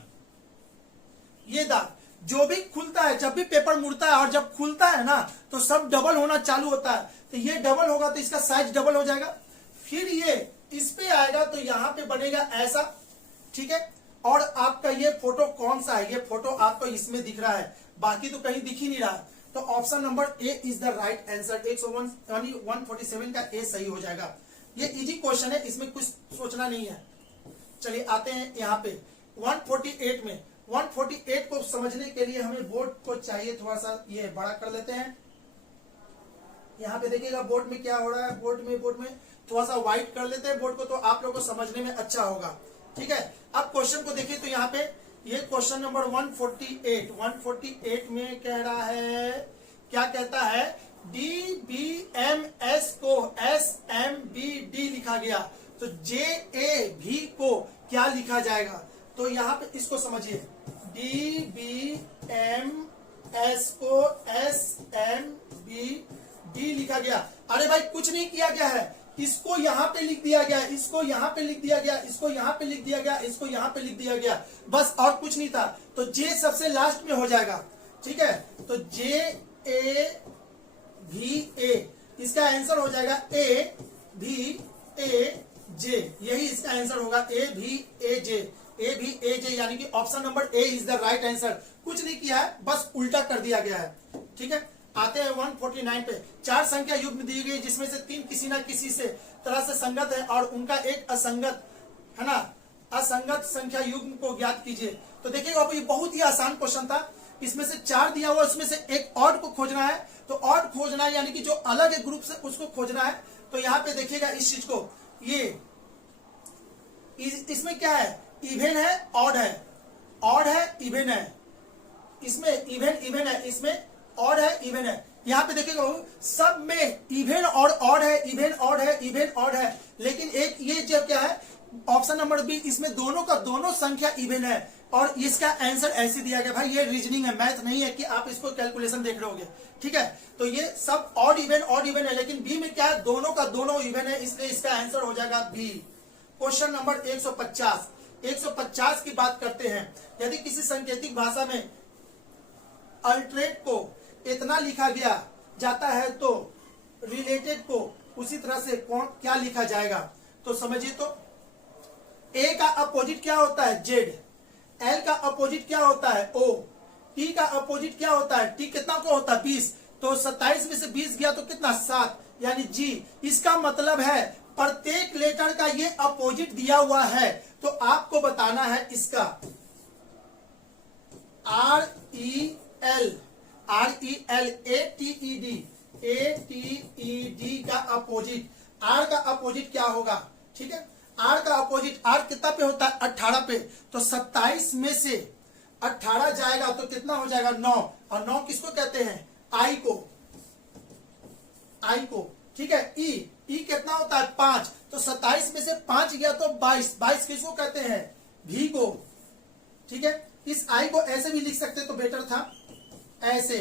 ये दाग जो भी खुलता है, जब भी पेपर मुड़ता है और जब खुलता है ना तो सब डबल होना चालू होता है, तो ये डबल होगा तो इसका साइज डबल हो जाएगा। फिर ये इस पे आएगा तो यहां पे बनेगा ऐसा। ठीक है, और आपका ये फोटो कौन सा है, ये फोटो आपको इसमें दिख रहा है, बाकी तो कहीं दिख ही नहीं रहा। तो option number A is the right answer. 147 का ए सही हो जाएगा। ये इजी क्वेश्चन है, इसमें कुछ सोचना नहीं है। चलिए आते हैं यहाँ पे 148 में। 148 को समझने के लिए हमें बोर्ड को चाहिए थोड़ा सा ये बड़ा कर लेते हैं। यहाँ पे देखिएगा बोर्ड में क्या हो रहा है, बोर्ड में थोड़ा सा व्हाइट कर लेते हैं बोर्ड को, तो आप लोगों को समझने में अच्छा होगा। ठीक है, अब क्वेश्चन को देखिए, तो यहाँ पे ये क्वेश्चन नंबर 148 में कह रहा है, क्या कहता है, DBMS को SMBD लिखा गया, तो JAV को क्या लिखा जाएगा। तो यहाँ पे इसको समझिए, DBMS को SMBD लिखा गया। अरे भाई कुछ नहीं किया गया है, इसको यहाँ पे लिख दिया गया, इसको यहाँ पे लिख दिया गया, इसको यहाँ पे लिख दिया गया, इसको यहाँ पे लिख दिया गया, बस और कुछ नहीं था। तो J सबसे लास्ट में हो जाएगा। ठीक है, तो JAVA, इसका आंसर हो जाएगा AVAJ, यही इसका आंसर होगा AVAJ, यानी कि option number A is the right answer. कुछ नहीं किया है, बस उल्टा कर दिया गया है। ठीक है, आते हैं 149 पे। 4 संख्या युग्म दी गई, जिसमें से 3 किसी ना किसी से तरह से संगत है और उनका एक असंगत, है ना, असंगत संख्या युग्म को ज्ञात कीजिए। तो देखिएगा आप, ये बहुत ही आसान क्वेश्चन था। इसमें से 4 दिया हुआ, उसमें से एक ऑड को खोजना है, तो ऑड खोजना है यानी कि जो अलग है ग्रुप से उसको खोजना है। तो यहाँ पे देखिएगा इस चीज को, ये इसमें क्या है, इवन है ऑड है, ऑड है इवन है, इसमें इवन है, इसमें ऑड है इवन है। यहाँ पे देखिएगा सब में इवन और ऑड है, इवन ऑड है, इवन ऑड है, लेकिन एक ये जो क्या है ऑप्शन नंबर बी, इसमें दोनों का दोनों संख्या इवन है और इसका आंसर ऐसे दिया गया। भाई ये रीजनिंग है, मैथ नहीं है कि आप इसको कैलकुलेशन देख रहे होगे। ठीक है, तो ये सब ऑड इवन है, लेकिन बी में क्या है, दोनों का दोनों इवन है, इसलिए इसका आंसर हो जाएगा बी। क्वेश्चन नंबर 150 की बात करते हैं। यदि किसी सांकेतिक भाषा में अल्टरेट को इतना लिखा गया जाता है तो रिलेटेड को उसी तरह से कौन क्या लिखा जाएगा। तो समझिए, तो ए का अपोजिट क्या होता है जेड, एल का अपोजिट क्या होता है ओ, टी का अपोजिट क्या होता है टी, कितना को होता है 20, तो 27 में से 20 गया तो कितना 7, यानी जी। इसका मतलब है प्रत्येक लेटर का ये अपोजिट दिया हुआ है, तो आपको बताना है इसका ATED का अपोजिट, आर का अपोजिट क्या होगा। ठीक है, आर का अपोजिट, आर कितना पे होता है 18 पे, तो 27 में से 18 जाएगा तो कितना हो जाएगा 9, और 9 किसको कहते हैं आई को, आई को, ठीक है। ई कितना होता है 5, तो 27 में से 5 गया तो 22, 22 किसको कहते हैं भी को, ठीक है। इस आई को ऐसे भी लिख सकते तो बेटर था, ऐसे,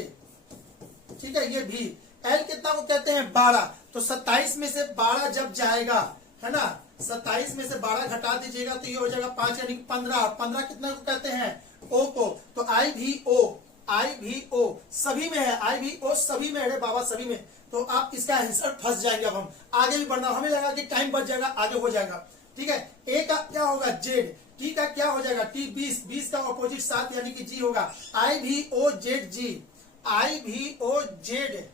ठीक है। ये भी एल कितना को कहते हैं 12, तो 27 में से 12 जब जाएगा, है ना, 27 में से 12 घटा दीजिएगा तो ये हो जाएगा 5 यानी 15, 15 कितना को कहते हैं ओ को, तो आई भी ओ, आई भी ओ सभी में है, आई भी ओ सभी में है बाबा, सभी में। तो आप इसका आंसर फंस जाएंगे। अब हम आगे भी बढ़ना, हमें लगा कि टाइम बच जाएगा, आगे हो जाएगा, ठीक है। ए का क्या होगा जेड, टी का क्या हो जाएगा टी, 20, 20 का ऑपोजिट 7 यानी कि जी होगा, आई भी ओ जेड जी, आई भी ओ जेड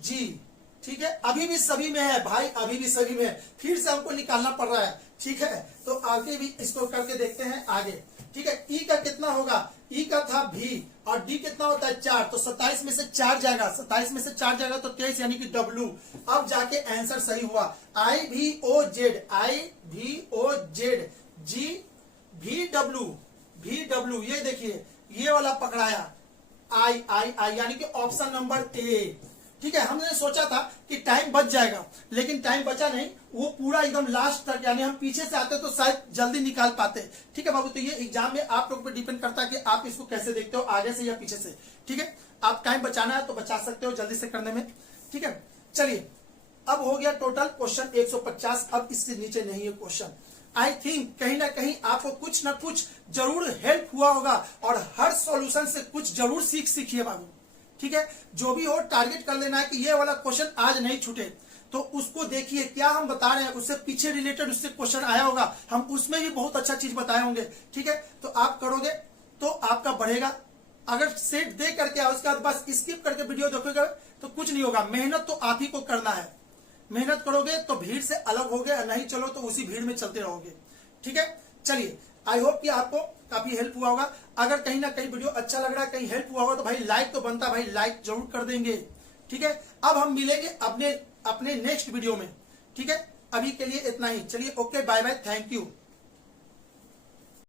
जी, ठीक है। अभी भी सभी में है भाई, अभी भी सभी में है, फिर से हमको निकालना पड़ रहा है, ठीक है। तो आगे भी इसको करके देखते हैं आगे, ठीक है। ई का कितना होगा, ई का था भी, और डी कितना होता है 4, तो 27 में से 4 जाएगा, 27 में से 4 जाएगा तो 23 यानी कि डब्लू। अब जाके आंसर सही हुआ, आई भी ओ जेड, आई भी ओ जेड जी भी डब्लू, भी डब्लू, ये देखिए ये वाला पकड़ाया, आई आई आई यानी कि ऑप्शन नंबर ए, ठीक है। हमने सोचा था कि टाइम बच जाएगा, लेकिन टाइम बचा नहीं, वो पूरा एकदम लास्ट तक, यानी हम पीछे से आते तो शायद जल्दी निकाल पाते, ठीक है बाबू। तो ये एग्जाम में आप लोग पे डिपेंड करता है कि आप इसको कैसे देखते हो, आगे से या पीछे से, ठीक है। आप टाइम बचाना है तो बचा सकते हो जल्दी से करने में, ठीक है। चलिए अब हो गया टोटल क्वेश्चन 150, अब इससे नीचे नहीं है क्वेश्चन। आई थिंक कहीं ना कहीं आपको कुछ ना कुछ जरूर हेल्प हुआ होगा, और हर सॉल्यूशन से कुछ जरूर सीखिए बाबू, ठीक है। जो भी हो टारगेट कर लेना है कि ये वाला क्वेश्चन आज नहीं छूटे, तो उसको देखिए क्या हम बता रहे हैं, उससे पीछे रिलेटेड उससे क्वेश्चन आया होगा, हम उसमें भी बहुत अच्छा चीज बताए होंगे, ठीक है। तो आप करोगे तो आपका बढ़ेगा, अगर सेट दे करके उसके बाद बस स्किप करके वीडियो देखोगे तो कुछ नहीं होगा। मेहनत तो आप ही को करना है, मेहनत करोगे तो भीड़ से अलग होगे, नहीं चलो तो उसी भीड़ में चलते रहोगे, ठीक है। चलिए आई होप कि आपको काफी हेल्प हुआ होगा। अगर कहीं ना कहीं वीडियो अच्छा लग रहा है, कहीं हेल्प हुआ होगा तो भाई लाइक तो बनता है, भाई लाइक जरूर कर देंगे, ठीक है। अब हम मिलेंगे अपने नेक्स्ट वीडियो में, ठीक है। अभी के लिए इतना ही, चलिए okay bye bye, thank you.